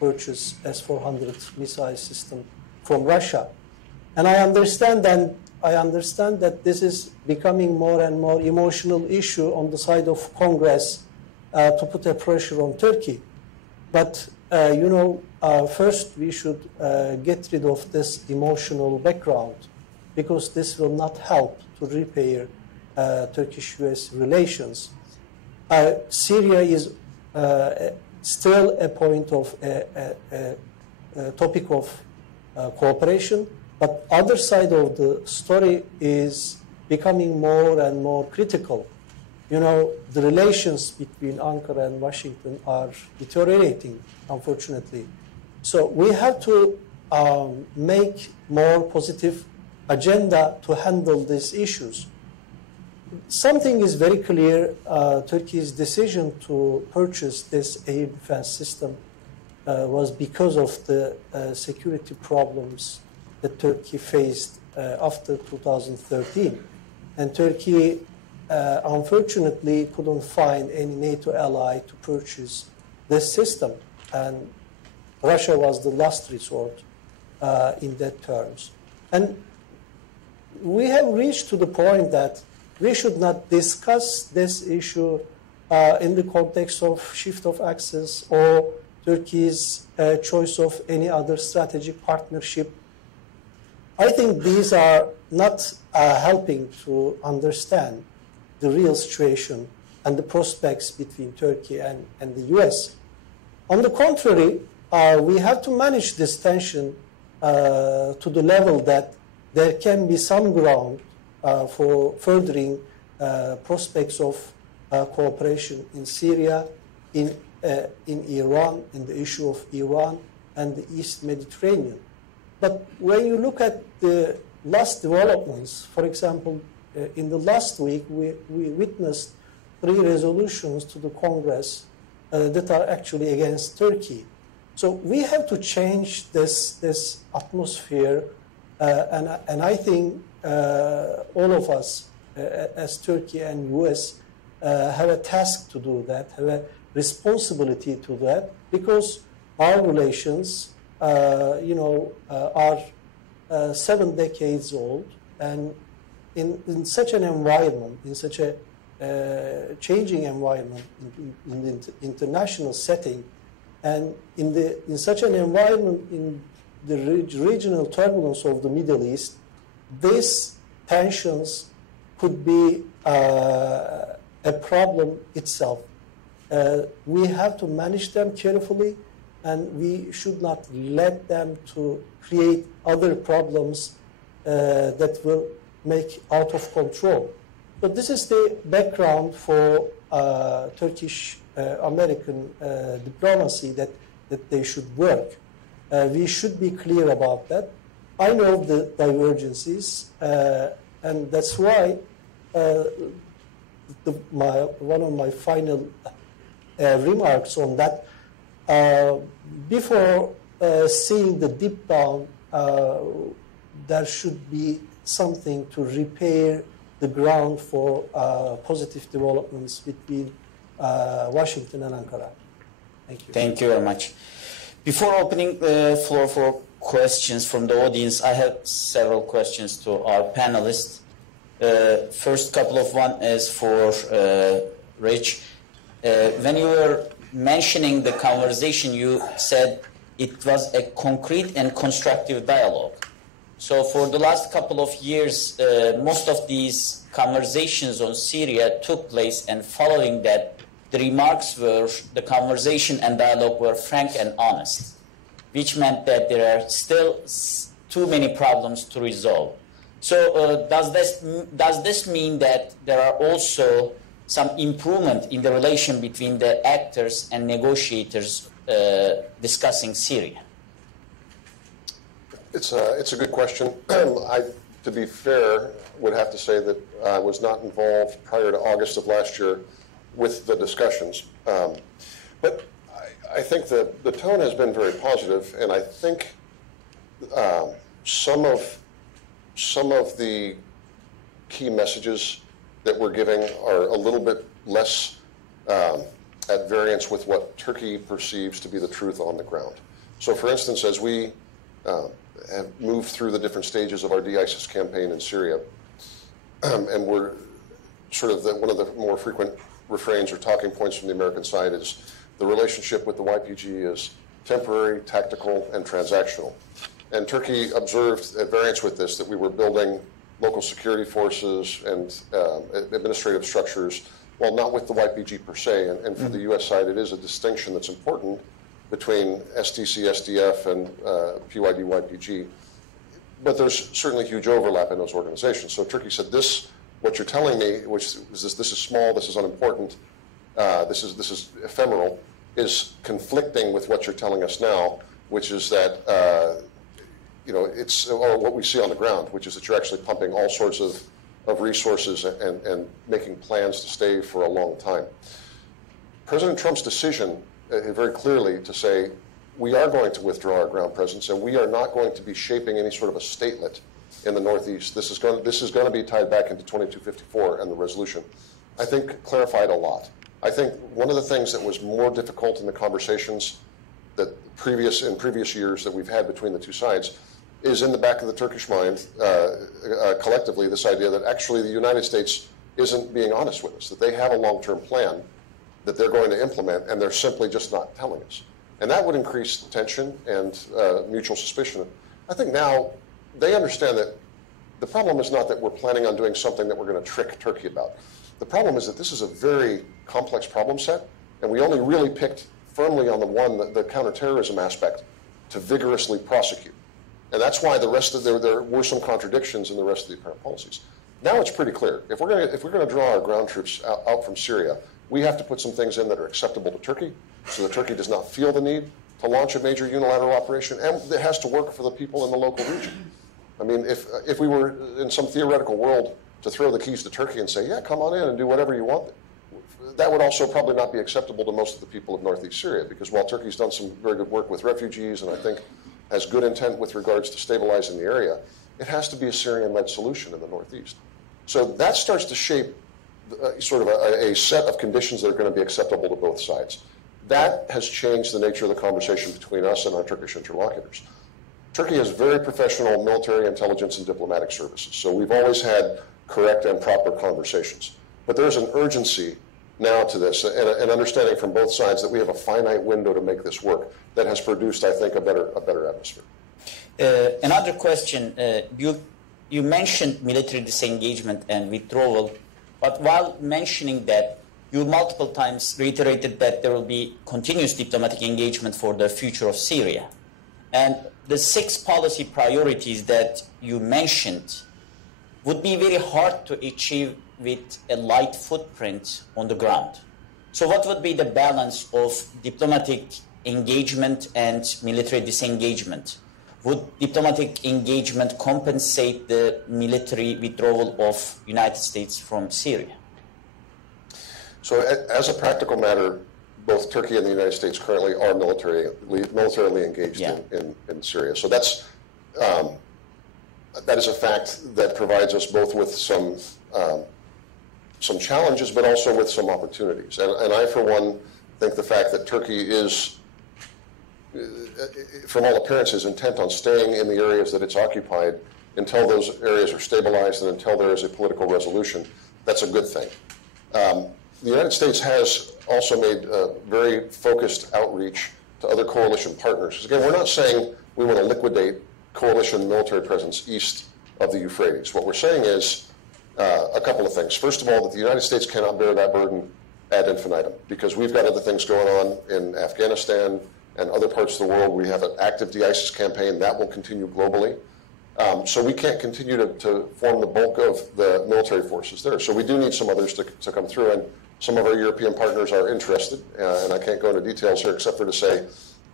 purchase S-400 missile system from Russia, and I understand that this is becoming more and more emotional issue on the side of Congress to put a pressure on Turkey. But first we should get rid of this emotional background, because this will not help to repair Turkish-US relations. Syria is still a point of a topic of cooperation, but other side of the story is becoming more and more critical. The relations between Ankara and Washington are deteriorating, unfortunately. So we have to make more positive agenda to handle these issues. Something is very clear. Turkey's decision to purchase this air defense system was because of the security problems that Turkey faced after 2013. And Turkey, unfortunately, couldn't find any NATO ally to purchase this system. And Russia was the last resort in that terms. And we have reached to the point that we should not discuss this issue in the context of shift of access or Turkey's choice of any other strategic partnership. I think these are not helping to understand the real situation and the prospects between Turkey and the US. On the contrary, we have to manage this tension to the level that there can be some ground for furthering prospects of cooperation in Syria, in Iran, in the issue of Iran and the East Mediterranean. But when you look at the last developments, for example, in the last week, we witnessed 3 resolutions to the Congress that are actually against Turkey. So we have to change this atmosphere, and I think all of us, as Turkey and US, have a task to do that, have a responsibility to that, because our relations, are 7 decades old, and in such an environment, in such a changing environment, in the international setting, and in such an environment, in the regional turbulence of the Middle East, these tensions could be a problem itself. we have to manage them carefully, and we should not let them to create other problems that will make out of control. So this is the background for Turkish-American diplomacy that they should work. We should be clear about that. I know the divergences, and that's why one of my final remarks on that, before seeing the deep down, there should be something to repair the ground for positive developments between Washington and Ankara. Thank you. Thank you very much. Before opening the floor for questions from the audience, I have several questions to our panelists. First couple of one is for Rich. When you were mentioning the conversation, you said it was a concrete and constructive dialogue. So for the last couple of years, most of these conversations on Syria took place, and following that, the remarks were, the conversation and dialogue were frank and honest, which meant that there are still too many problems to resolve. So does this mean that there are also some improvement in the relation between the actors and negotiators discussing Syria? It's a good question. To be fair, would have to say that I was not involved prior to August of last year with the discussions. But I think the tone has been very positive, and I think some of the key messages that we're giving are a little bit less at variance with what Turkey perceives to be the truth on the ground. So, for instance, as we have moved through the different stages of our de-ISIS campaign in Syria, and we're sort of one of the more frequent refrains or talking points from the American side is the relationship with the YPG is temporary, tactical, and transactional. And Turkey observed at variance with this that we were building local security forces and administrative structures, while not with the YPG per se. And for the U.S. side, it is a distinction that's important between SDC, SDF, and PYD, YPG. But there's certainly huge overlap in those organizations. So Turkey said, what you're telling me, which is this is small, this is unimportant, this is ephemeral, is conflicting with what you're telling us now, which is that it's or what we see on the ground, which is that you're actually pumping all sorts of resources and making plans to stay for a long time. President Trump's decision very clearly to say we are going to withdraw our ground presence and we are not going to be shaping any sort of a statelet in the Northeast. This is going to be tied back into 2254 and the resolution, I think clarified a lot. I think one of the things that was more difficult in the conversations that in previous years that we've had between the two sides is in the back of the Turkish mind, collectively, this idea that actually the United States isn't being honest with us, that they have a long-term plan that they're going to implement, and they're simply just not telling us. And that would increase tension and mutual suspicion. I think now they understand that the problem is not that we're planning on doing something that we're going to trick Turkey about. The problem is that this is a very complex problem set, and we only really picked firmly on the counterterrorism aspect to vigorously prosecute. And that's why the rest of there were some contradictions in the rest of the apparent policies. Now it's pretty clear. If we're going to draw our ground troops out from Syria, we have to put some things in that are acceptable to Turkey, so that Turkey does not feel the need to launch a major unilateral operation, and it has to work for the people in the local region. I mean, if we were in some theoretical world to throw the keys to Turkey and say, yeah, come on in and do whatever you want, that would also probably not be acceptable to most of the people of northeast Syria, because while Turkey's done some very good work with refugees and I think has good intent with regards to stabilizing the area, it has to be a Syrian-led solution in the northeast. So that starts to shape sort of a set of conditions that are going to be acceptable to both sides. That has changed the nature of the conversation between us and our Turkish interlocutors. Turkey has very professional military intelligence and diplomatic services, so we've always had correct and proper conversations. But there's an urgency now to this, and an understanding from both sides that we have a finite window to make this work that has produced, I think, a better atmosphere. Another question, you mentioned military disengagement and withdrawal, but while mentioning that, you multiple times reiterated that there will be continuous diplomatic engagement for the future of Syria. And the 6 policy priorities that you mentioned would be very hard to achieve with a light footprint on the ground. So what would be the balance of diplomatic engagement and military disengagement? Would diplomatic engagement compensate the military withdrawal of United States from Syria? So as a practical matter, both Turkey and the United States currently are militarily engaged in Syria. So that is a fact that provides us both with some challenges, but also with some opportunities. And I, for one, think the fact that Turkey is, from all appearances, intent on staying in the areas that it's occupied until those areas are stabilized and until there is a political resolution, that's a good thing. The United States has also made very focused outreach to other coalition partners. Again, we're not saying we want to liquidate coalition military presence east of the Euphrates. What we're saying is a couple of things. First of all, that the United States cannot bear that burden ad infinitum, because we've got other things going on in Afghanistan and other parts of the world. We have an active de-ISIS campaign that will continue globally. So we can't continue to form the bulk of the military forces there. So we do need some others to come through, and some of our European partners are interested, and I can't go into details here except for to say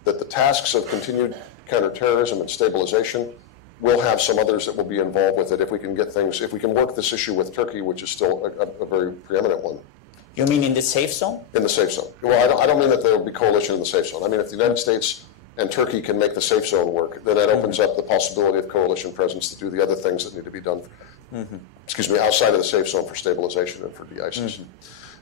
that the tasks of continued counterterrorism and stabilization will have some others that will be involved with it if we can get things, if we can work this issue with Turkey, which is still a very preeminent one. You mean in the safe zone? In the safe zone. Well, I don't mean that there will be coalition in the safe zone. I mean, if the United States and Turkey can make the safe zone work, then that opens up the possibility of coalition presence to do the other things that need to be done, outside of the safe zone for stabilization and for de-ISIS.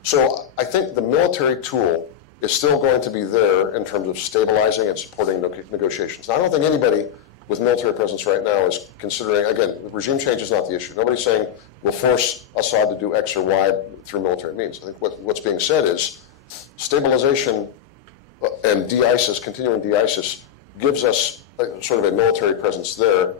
So I think the military tool is still going to be there in terms of stabilizing and supporting negotiations. Now, I don't think anybody with military presence right now is considering, again, regime change is not the issue. Nobody's saying we'll force Assad to do X or Y through military means. I think what's being said is stabilization and de-ISIS, continuing de-ISIS, gives us sort of a military presence there.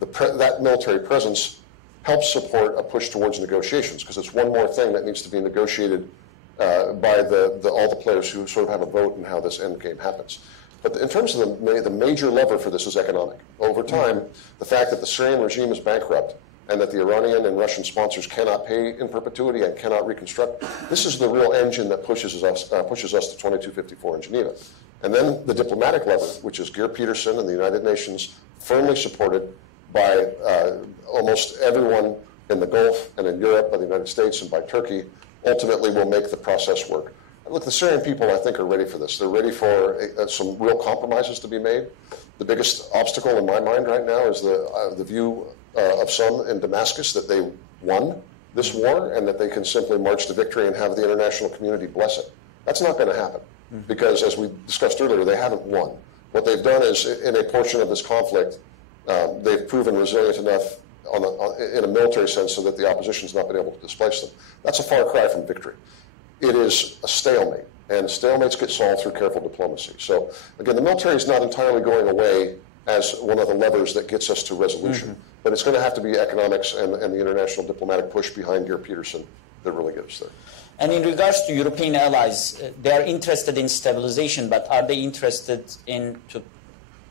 That military presence helps support a push towards negotiations, because it's one more thing that needs to be negotiated by all the players who sort of have a vote in how this end game happens. But in terms of the major lever for this is economic. Over time, the fact that the Syrian regime is bankrupt and that the Iranian and Russian sponsors cannot pay in perpetuity and cannot reconstruct, this is the real engine that pushes us to 2254 in Geneva. And then the diplomatic lever, which is Geir Peterson and the United Nations, firmly supported by almost everyone in the Gulf and in Europe, by the United States and by Turkey, ultimately will make the process work. Look, the Syrian people, I think, are ready for this. They're ready for some real compromises to be made. The biggest obstacle in my mind right now is the view of some in Damascus that they won this war and that they can simply march to victory and have the international community bless it. That's not going to happen because, as we discussed earlier, they haven't won. What they've done is, in a portion of this conflict, they've proven resilient enough in a military sense so that the opposition's not been able to displace them. That's a far cry from victory. It is a stalemate, and stalemates get solved through careful diplomacy. So, again, the military is not entirely going away as one of the levers that gets us to resolution, but it's going to have to be economics and the international diplomatic push behind Geir Peterson that really gets us there. And in regards to European allies, they are interested in stabilization, but are they interested in to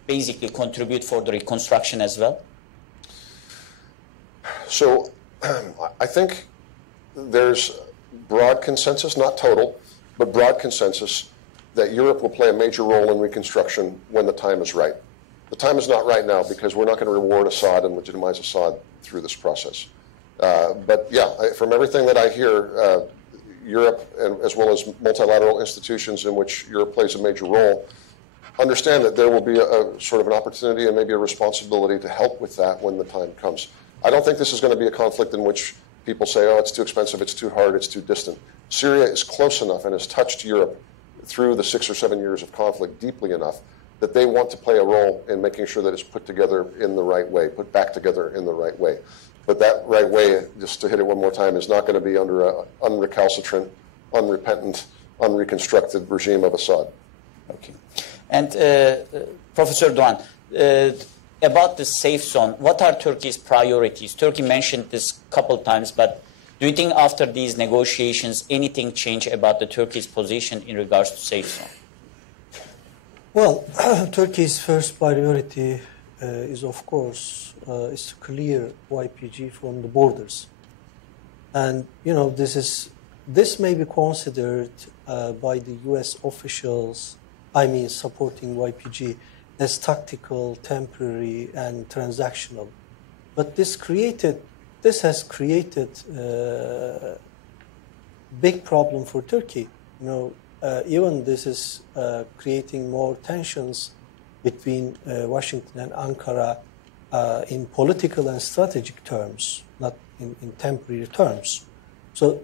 basically contribute for the reconstruction as well? So I think there's broad consensus, not total, but broad consensus that Europe will play a major role in reconstruction when the time is right. The time is not right now because we're not going to reward Assad and legitimize Assad through this process. But yeah, from everything that I hear, Europe, and as well as multilateral institutions in which Europe plays a major role, understand that there will be a sort of an opportunity and maybe a responsibility to help with that when the time comes. I don't think this is going to be a conflict in which people say, oh, it's too expensive, it's too hard, it's too distant. Syria is close enough and has touched Europe through the 6 or 7 years of conflict deeply enough that they want to play a role in making sure that it's put together in the right way, put back together in the right way. But that right way, just to hit it one more time, is not going to be under an unrecalcitrant, unrepentant, unreconstructed regime of Assad. Okay. And Professor Doğan, about the safe zone, what are Turkey's priorities? Turkey mentioned this a couple times, but Do you think after these negotiations, anything changed about the Turkey's position in regards to safe zone? Well, Turkey's first priority is, of course, is to clear YPG from the borders. And, this may be considered by the U.S. officials, supporting YPG, as tactical, temporary, and transactional. But this has created a big problem for Turkey. Even this is creating more tensions between Washington and Ankara in political and strategic terms, not in temporary terms. So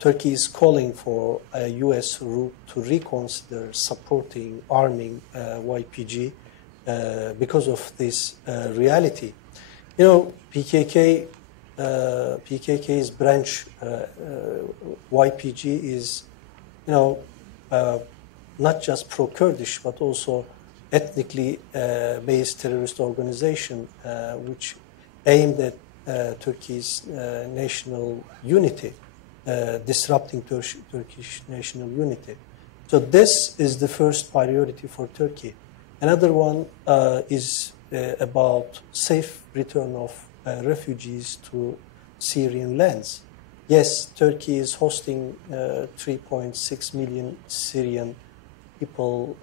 Turkey is calling for a U.S. route to reconsider supporting, arming YPG because of this reality. PKK's branch, YPG, is, not just pro-Kurdish, but also ethnically based terrorist organization, which aimed at Turkey's national unity, disrupting Turkish national unity. So this is the first priority for Turkey. Another one is about safe return of refugees to Syrian lands. Yes, Turkey is hosting 3.6 million Syrian people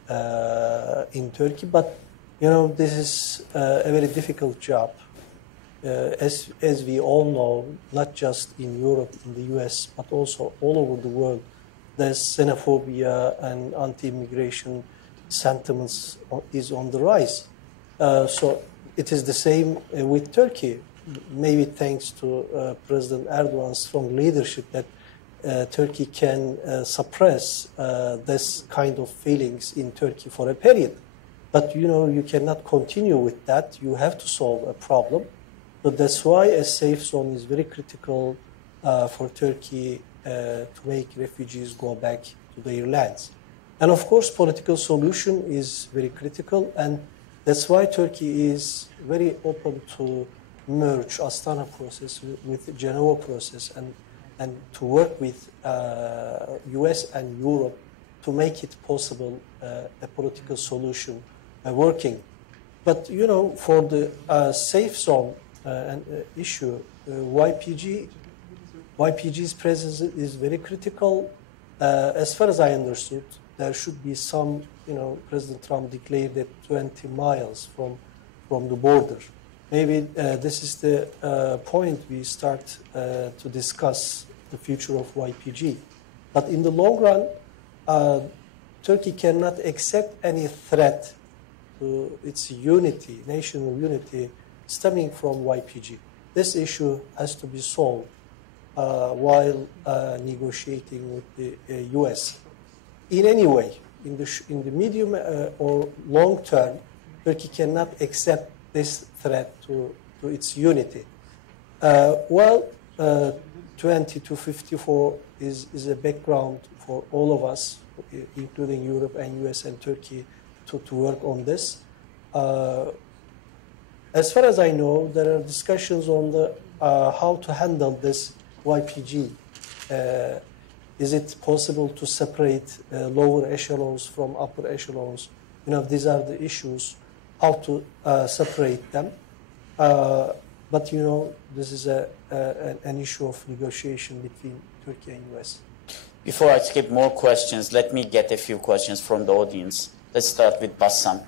in Turkey, but this is a very difficult job. As we all know, not just in Europe, in the US, but also all over the world, there's xenophobia and anti-immigration sentiments is on the rise. So it is the same with Turkey. Maybe thanks to President Erdogan's strong leadership that Turkey can suppress this kind of feelings in Turkey for a period. But, you cannot continue with that. You have to solve a problem. So that's why a safe zone is very critical for Turkey to make refugees go back to their lands. And, of course, political solution is very critical. And that's why Turkey is very open to merge Astana process with the Geneva process and to work with US and Europe to make it possible a political solution working. But, for the safe zone issue, YPG's presence is very critical. As far as I understood, there should be some, President Trump declared that 20 miles from the border. Maybe this is the point we start to discuss the future of YPG. But in the long run, Turkey cannot accept any threat to its unity, national unity, stemming from YPG. This issue has to be solved while negotiating with the US. In any way, in the medium or long term, Turkey cannot accept this threat to its unity. 20 to 54 is a background for all of us, including Europe and US and Turkey, to work on this. As far as I know, there are discussions on the how to handle this YPG. Is it possible to separate lower echelons from upper echelons? These are the issues, how to separate them. But, this is an issue of negotiation between Turkey and US. Before I skip more questions, let me get a few questions from the audience. Let's start with Bassam.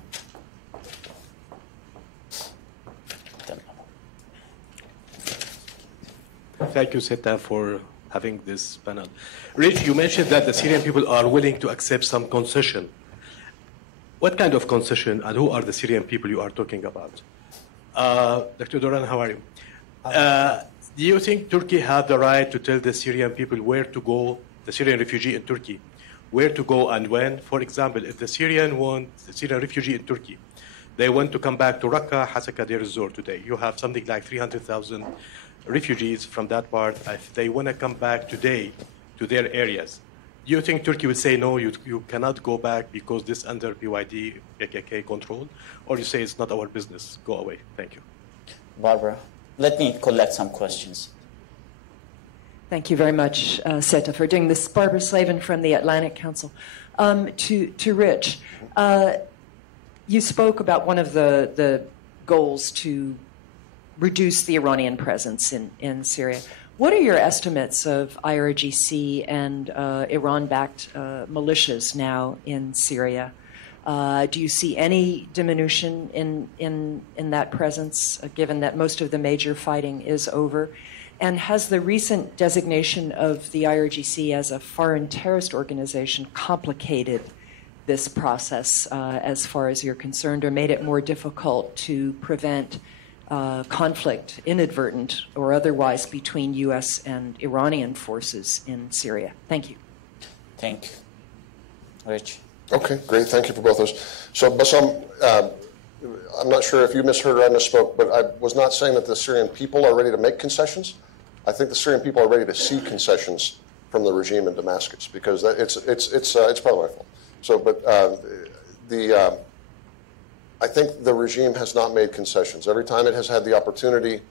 Thank you, SETA, for having this panel. Rich, you mentioned that the Syrian people are willing to accept some concession. What kind of concession, and who are the Syrian people you are talking about? Dr. Doran, how are you? Do you think Turkey had the right to tell the Syrian people where to go, the Syrian refugee in Turkey, where to go and when? For example, if the Syrian refugee in Turkey, they want to come back to Raqqa, Hasaka, Deir ez-Zor today. You have something like 300,000 refugees from that part. If they want to come back today to their areas, do you think Turkey would say, no, you cannot go back because this is under PYD, PKK control? Or you say it's not our business, go away? Thank you. Barbara, let me collect some questions. Thank you very much, SETA, for doing this. Barbara Slavin from the Atlantic Council. To Rich, you spoke about one of the goals to reduce the Iranian presence in Syria. What are your estimates of IRGC and Iran-backed militias now in Syria? Do you see any diminution in that presence, given that most of the major fighting is over? And has the recent designation of the IRGC as a foreign terrorist organization complicated this process as far as you're concerned, or made it more difficult to prevent conflict, inadvertent or otherwise, between U.S. and Iranian forces in Syria? Thank you. Thank you. Rich. Okay, great. Thank you for both those. So, Bassam, I'm not sure if you misheard or I misspoke, but I was not saying that the Syrian people are ready to make concessions. I think the Syrian people are ready to see concessions from the regime in Damascus, because it's probably my fault. So, but I think the regime has not made concessions. Every time it has had the opportunity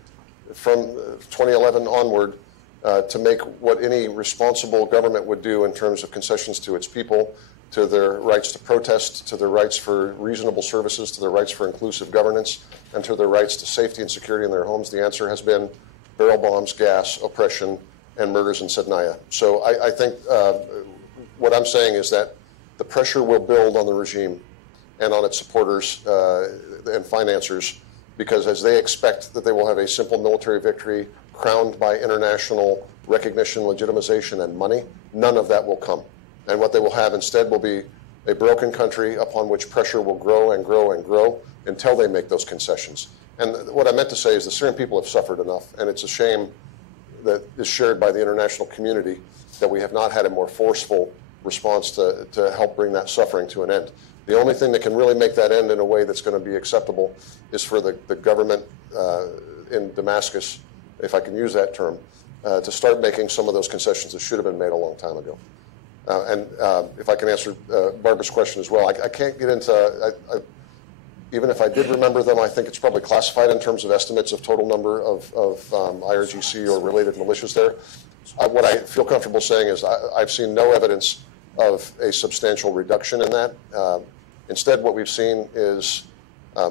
from 2011 onward to make what any responsible government would do in terms of concessions to its people, to their rights to protest, to their rights for reasonable services, to their rights for inclusive governance, and to their rights to safety and security in their homes, the answer has been barrel bombs, gas, oppression, and murders in Sednaya. So I think what I'm saying is that the pressure will build on the regime and on its supporters and financiers, because as they expect that they will have a simple military victory crowned by international recognition, legitimization, and money, none of that will come. And what they will have instead will be a broken country upon which pressure will grow and grow and grow until they make those concessions. And what I meant to say is the Syrian people have suffered enough, and it's a shame that is shared by the international community that we have not had a more forceful response to help bring that suffering to an end. The only thing that can really make that end in a way that's going to be acceptable is for the government in Damascus, if I can use that term, to start making some of those concessions that should have been made a long time ago. And if I can answer Barbara's question as well, I can't get into, even if I did remember them, I think it's probably classified in terms of estimates of total number of IRGC or related militias there. What I feel comfortable saying is I've seen no evidence of a substantial reduction in that. Instead, what we've seen is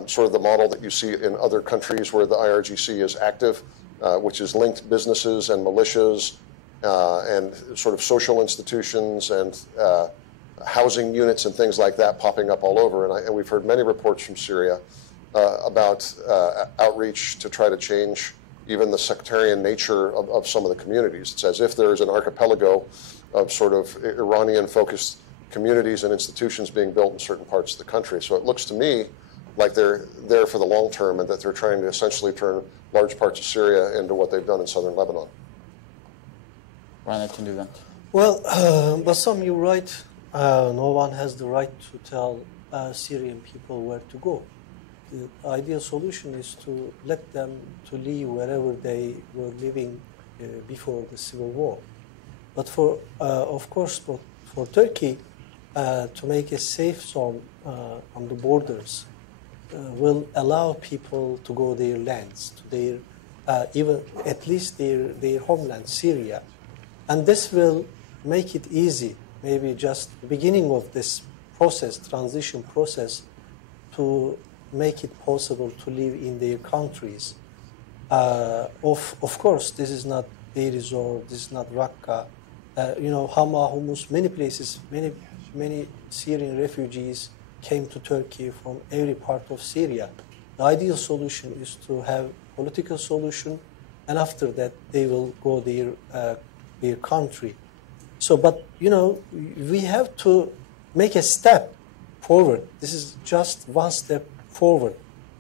sort of the model that you see in other countries where the IRGC is active, which is linked businesses and militias and sort of social institutions and housing units and things like that popping up all over. And we've heard many reports from Syria about outreach to try to change even the sectarian nature of some of the communities. It's as if there is an archipelago of sort of Iranian-focused communities and institutions being built in certain parts of the country. So it looks to me like they're there for the long term and that they're trying to essentially turn large parts of Syria into what they've done in southern Lebanon. Well, Bassam, you're right. No one has the right to tell Syrian people where to go. The ideal solution is to let them to live wherever they were living before the civil war. But for, of course, for Turkey to make a safe zone on the borders will allow people to go their lands, to their even at least their homeland, Syria, and this will make it easy. Maybe just the beginning of this process, transition process, to make it possible to live in their countries. Of course, this is not Deir ez-Zor, this is not Raqqa. Hama, Humus, many places, many Syrian refugees came to Turkey from every part of Syria. The ideal solution is to have political solution, and after that they will go their country. So, but we have to make a step forward. This is just one step forward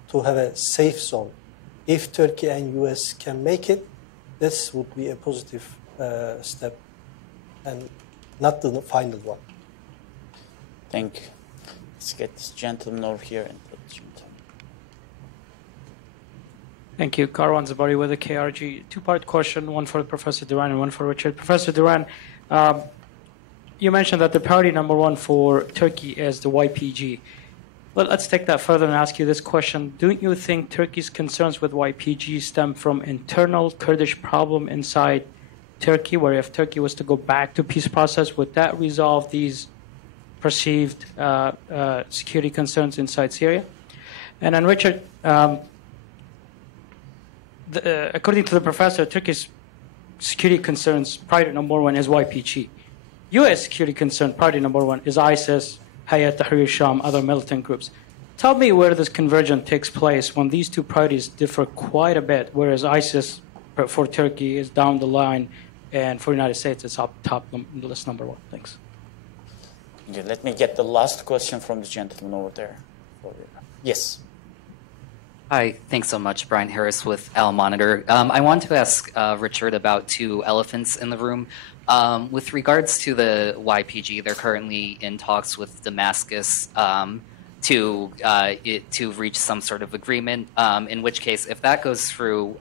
to have a safe zone. If Turkey and US can make it, this would be a positive step and not the final one. Thank you. Let's get this gentleman over here. Thank you. Karwan Zabari with the KRG. Two-part question, one for Professor Duran and one for Richard. Professor Duran, you mentioned that the priority number one for Turkey is the YPG. Well, let's take that further and ask you this question. Don't you think Turkey's concerns with YPG stem from internal Kurdish problem inside Turkey, where if Turkey was to go back to peace process, would that resolve these perceived security concerns inside Syria? And then, Richard, according to the professor, Turkey's security concerns, priority number one is YPG. U.S. security concern, priority number one is ISIS, Hayat Tahrir Sham, other militant groups. Tell me where this convergence takes place when these two priorities differ quite a bit, whereas ISIS for Turkey is down the line, and for the United States it's up top list number one. Thanks. Okay, let me get the last question from the gentleman over there. Yes. Hi, thanks so much. Brian Harris with Al Monitor. I want to ask Richard about two elephants in the room. With regards to the YPG, they're currently in talks with Damascus to reach some sort of agreement, in which case, if that goes through,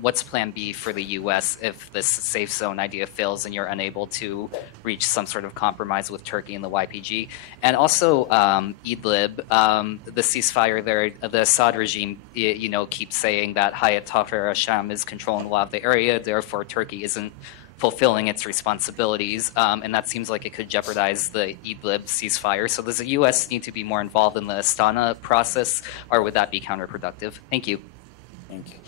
what's plan B for the U.S. if this safe zone idea fails and you're unable to reach some sort of compromise with Turkey and the YPG? And also Idlib, the ceasefire there, the Assad regime, keeps saying that Hayat Tahrir Sham is controlling a lot of the area, therefore Turkey isn't fulfilling its responsibilities, and that seems like it could jeopardize the Idlib ceasefire. So does the U.S. need to be more involved in the Astana process, or would that be counterproductive? Thank you. Thank you.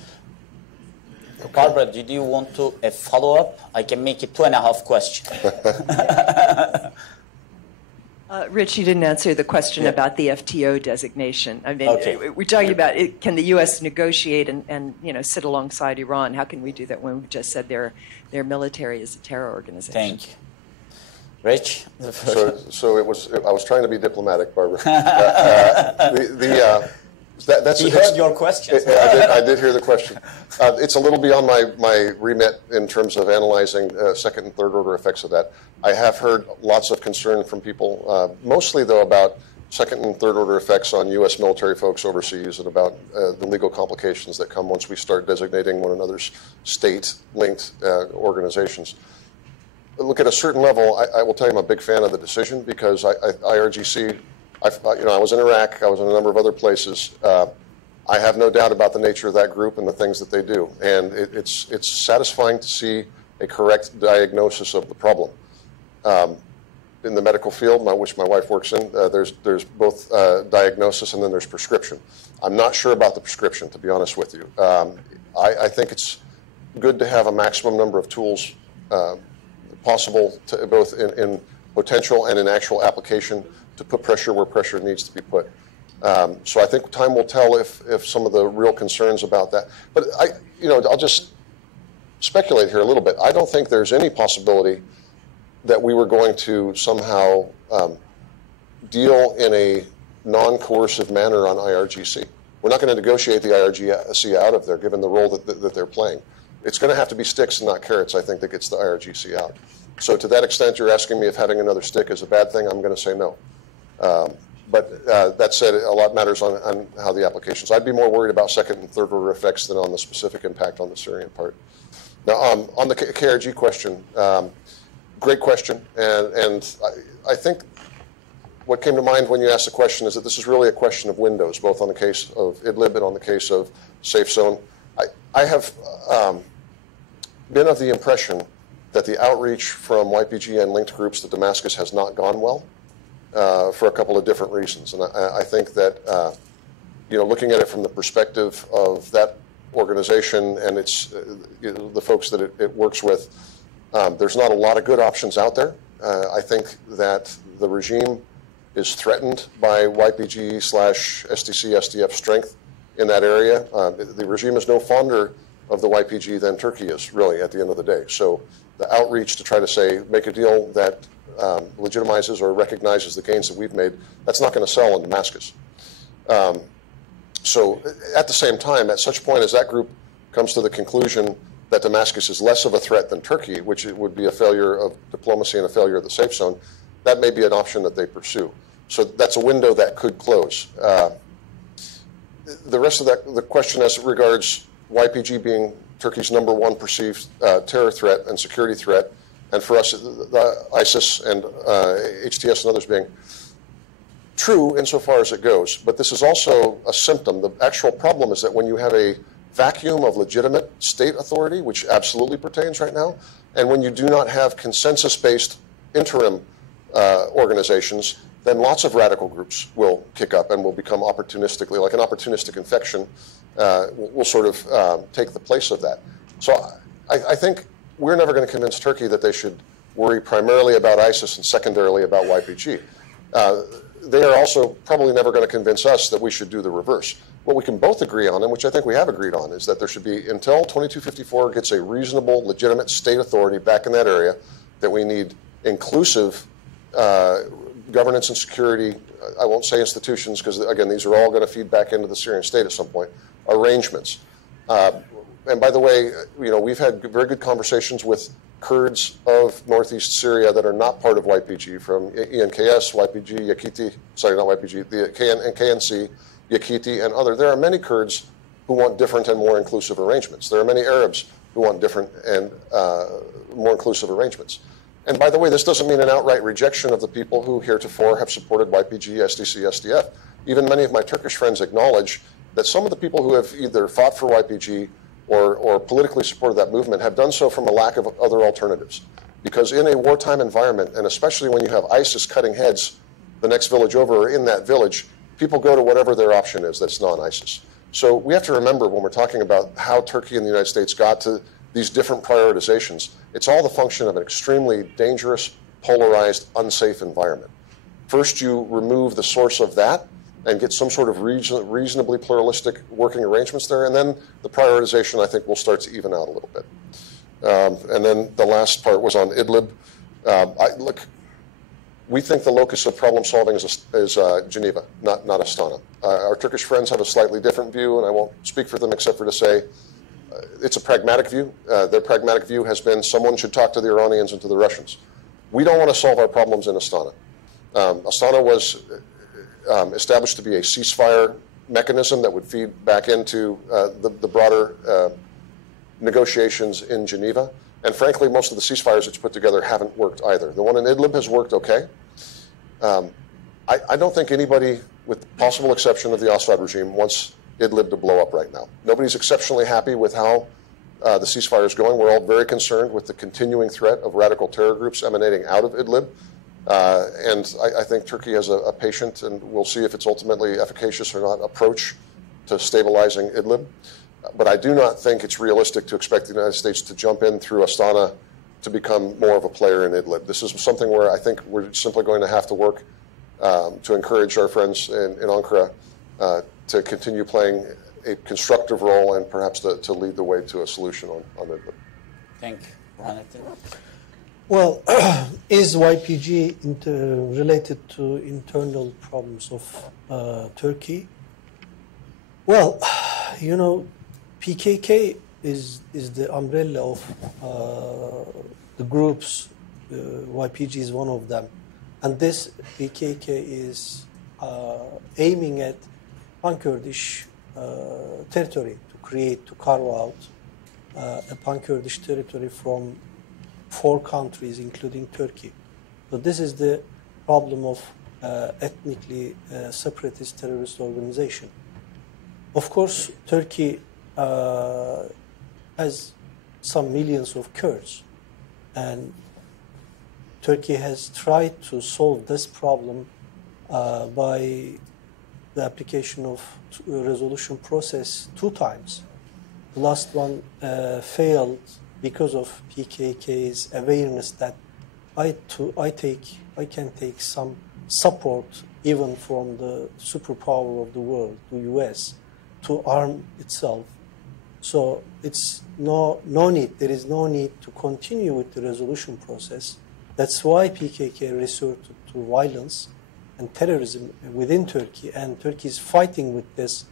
Barbara, did you want to follow up? I can make it 2.5 questions. Rich, you didn't answer the question about the FTO designation. I mean, we're talking about can the U.S. negotiate and sit alongside Iran? How can we do that when we just said their military is a terror organization? Thank you. Rich? So I was trying to be diplomatic, Barbara. He heard your question. I did hear the question. It's a little beyond my remit in terms of analyzing second and third order effects of that. I have heard lots of concern from people, mostly though about second and third order effects on U.S. military folks overseas and about the legal complications that come once we start designating one another's state-linked organizations. Look, at a certain level, I will tell you I'm a big fan of the decision because IRGC, I was in Iraq, I was in a number of other places. I have no doubt about the nature of that group and the things that they do. And it's satisfying to see a correct diagnosis of the problem. In the medical field, which my wife works in, there's both diagnosis and then there's prescription. I'm not sure about the prescription, to be honest with you. I think it's good to have a maximum number of tools possible, to, both in potential and in actual application, to put pressure where pressure needs to be put. So I think time will tell if some of the real concerns about that. But I'll just speculate here a little bit. I don't think there's any possibility that we were going to somehow deal in a non-coercive manner on IRGC. We're not going to negotiate the IRGC out of there, given the role that they're playing. It's going to have to be sticks and not carrots, I think, that gets the IRGC out. So to that extent, you're asking me if having another stick is a bad thing, I'm going to say no. But that said, a lot matters on how the applications. I'd be more worried about second and third order effects than on the specific impact on the Syrian part. Now, on the KRG question, great question. And I think what came to mind when you asked the question is that this is really a question of windows, both on the case of Idlib and on the case of Safe Zone. I have been of the impression that the outreach from YPG and linked groups to Damascus has not gone well for a couple of different reasons. And I think that, looking at it from the perspective of that organization and its the folks that it works with, there's not a lot of good options out there. I think that the regime is threatened by YPG/SDC, SDF strength in that area. The regime is no fonder of the YPG than Turkey is, really, at the end of the day. So the outreach to try to make a deal that legitimizes or recognizes the gains that we've made, that's not going to sell in Damascus. So at the same time, at such point as that group comes to the conclusion that Damascus is less of a threat than Turkey, which would be a failure of diplomacy and a failure of the safe zone, that may be an option that they pursue. So that's a window that could close. The rest of the question as it regards YPG being Turkey's #1 perceived terror threat and security threat, and for us, the ISIS and HTS and others being true insofar as it goes. But this is also a symptom. The actual problem is that when you have a vacuum of legitimate state authority, which absolutely pertains right now, and when you do not have consensus-based interim organizations, then lots of radical groups will kick up and will become opportunistically, like an opportunistic infection, will sort of take the place of that. So I think we're never going to convince Turkey that they should worry primarily about ISIS and secondarily about YPG. They are also probably never going to convince us that we should do the reverse. What we can both agree on, and which I think we have agreed on, is that there should be, until 2254 gets a reasonable, legitimate state authority back in that area, that we need inclusive governance and security, I won't say institutions, because, again, these are all going to feed back into the Syrian state at some point, arrangements. And by the way, we've had very good conversations with Kurds of northeast Syria that are not part of YPG, from ENKS, YPG, Yakiti, sorry, not YPG, the KNC, Yakiti, and other. There are many Kurds who want different and more inclusive arrangements. There are many Arabs who want different and more inclusive arrangements. And by the way, this doesn't mean an outright rejection of the people who heretofore have supported YPG, SDC, SDF. Even many of my Turkish friends acknowledge that some of the people who have either fought for YPG or politically supported that movement have done so from a lack of other alternatives. Because in a wartime environment, and especially when you have ISIS cutting heads the next village over or in that village, people go to whatever their option is that's non-ISIS. So we have to remember when we're talking about how Turkey and the United States got to these different prioritizations, it's all the function of an extremely dangerous, polarized, unsafe environment. First, you remove the source of that and get some sort of reasonably pluralistic working arrangements there, and then the prioritization, I think, will start to even out a little bit. And then the last part was on Idlib. Look, we think the locus of problem solving is Geneva, not Astana. Our Turkish friends have a slightly different view, and I won't speak for them except for to say it's a pragmatic view. Their pragmatic view has been someone should talk to the Iranians and to the Russians. We don't want to solve our problems in Astana. Astana was established to be a ceasefire mechanism that would feed back into the broader negotiations in Geneva. And frankly, most of the ceasefires it's put together haven't worked either. The one in Idlib has worked okay. I don't think anybody, with possible exception of the Assad regime, wants Idlib to blow up right now. Nobody's exceptionally happy with how the ceasefire is going. We're all very concerned with the continuing threat of radical terror groups emanating out of Idlib. And I think Turkey has a patient, and we'll see if it's ultimately efficacious or not, approach to stabilizing Idlib. But I do not think it's realistic to expect the United States to jump in through Astana to become more of a player in Idlib. This is something where I think we're simply going to have to work to encourage our friends in Ankara to continue playing a constructive role and perhaps to lead the way to a solution on Idlib. Thank you. Well, is YPG related to internal problems of Turkey? Well, PKK is the umbrella of the groups. YPG is one of them. And this PKK is aiming at pan-Kurdish territory to carve out a pan-Kurdish territory from 4 countries, including Turkey. So this is the problem of ethnically separatist terrorist organization. Of course, Turkey has some millions of Kurds, and Turkey has tried to solve this problem by the application of a resolution process 2 times. The last one failed because of PKK's awareness that I can take some support even from the superpower of the world, the US, to arm itself. So it's no need. There is no need to continue with the resolution process. That's why PKK resorted to violence and terrorism within Turkey, and Turkey is fighting with this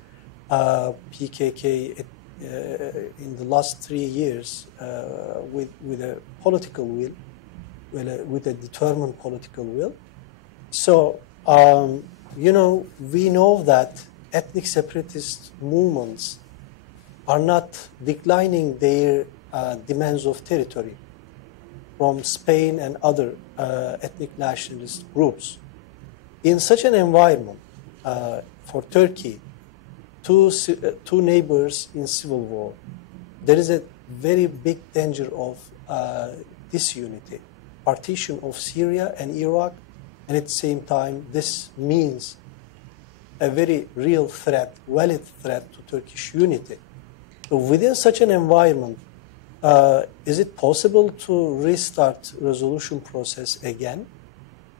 PKK in the last 3 years with a political will, with a determined political will. So, we know that ethnic separatist movements are not declining their demands of territory from Spain and other ethnic nationalist groups. In such an environment, for Turkey two neighbors in civil war. There is a very big danger of disunity, partition of Syria and Iraq, and at the same time, this means a very real threat, valid threat to Turkish unity. So within such an environment, is it possible to restart resolution process again?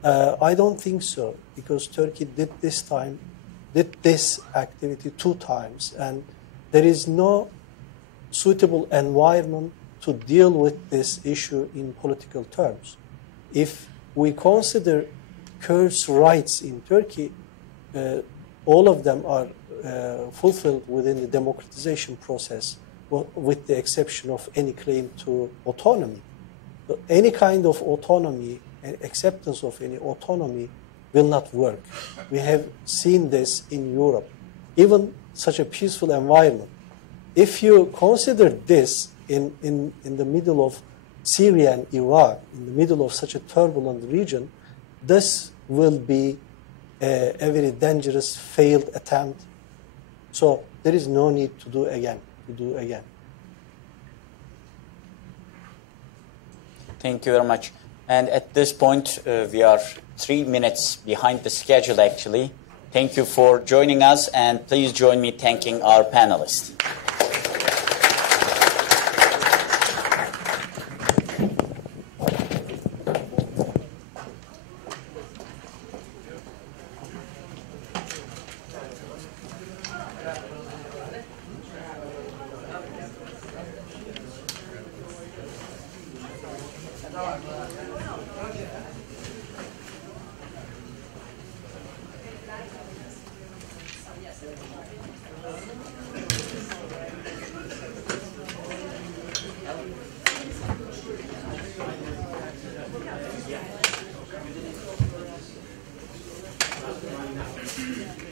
I don't think so, because Turkey did this activity 2 times, and there is no suitable environment to deal with this issue in political terms. If we consider Kurds' rights in Turkey, all of them are fulfilled within the democratization process, with the exception of any claim to autonomy. But any kind of autonomy and acceptance of any autonomy will not work. We have seen this in Europe, even such a peaceful environment. If you consider this in the middle of Syria and Iraq, in the middle of such a turbulent region, this will be a very dangerous failed attempt. So there is no need to do again. Thank you very much. And at this point, we are 3 minutes behind the schedule, actually. Thank you for joining us, and please join me thanking our panelists.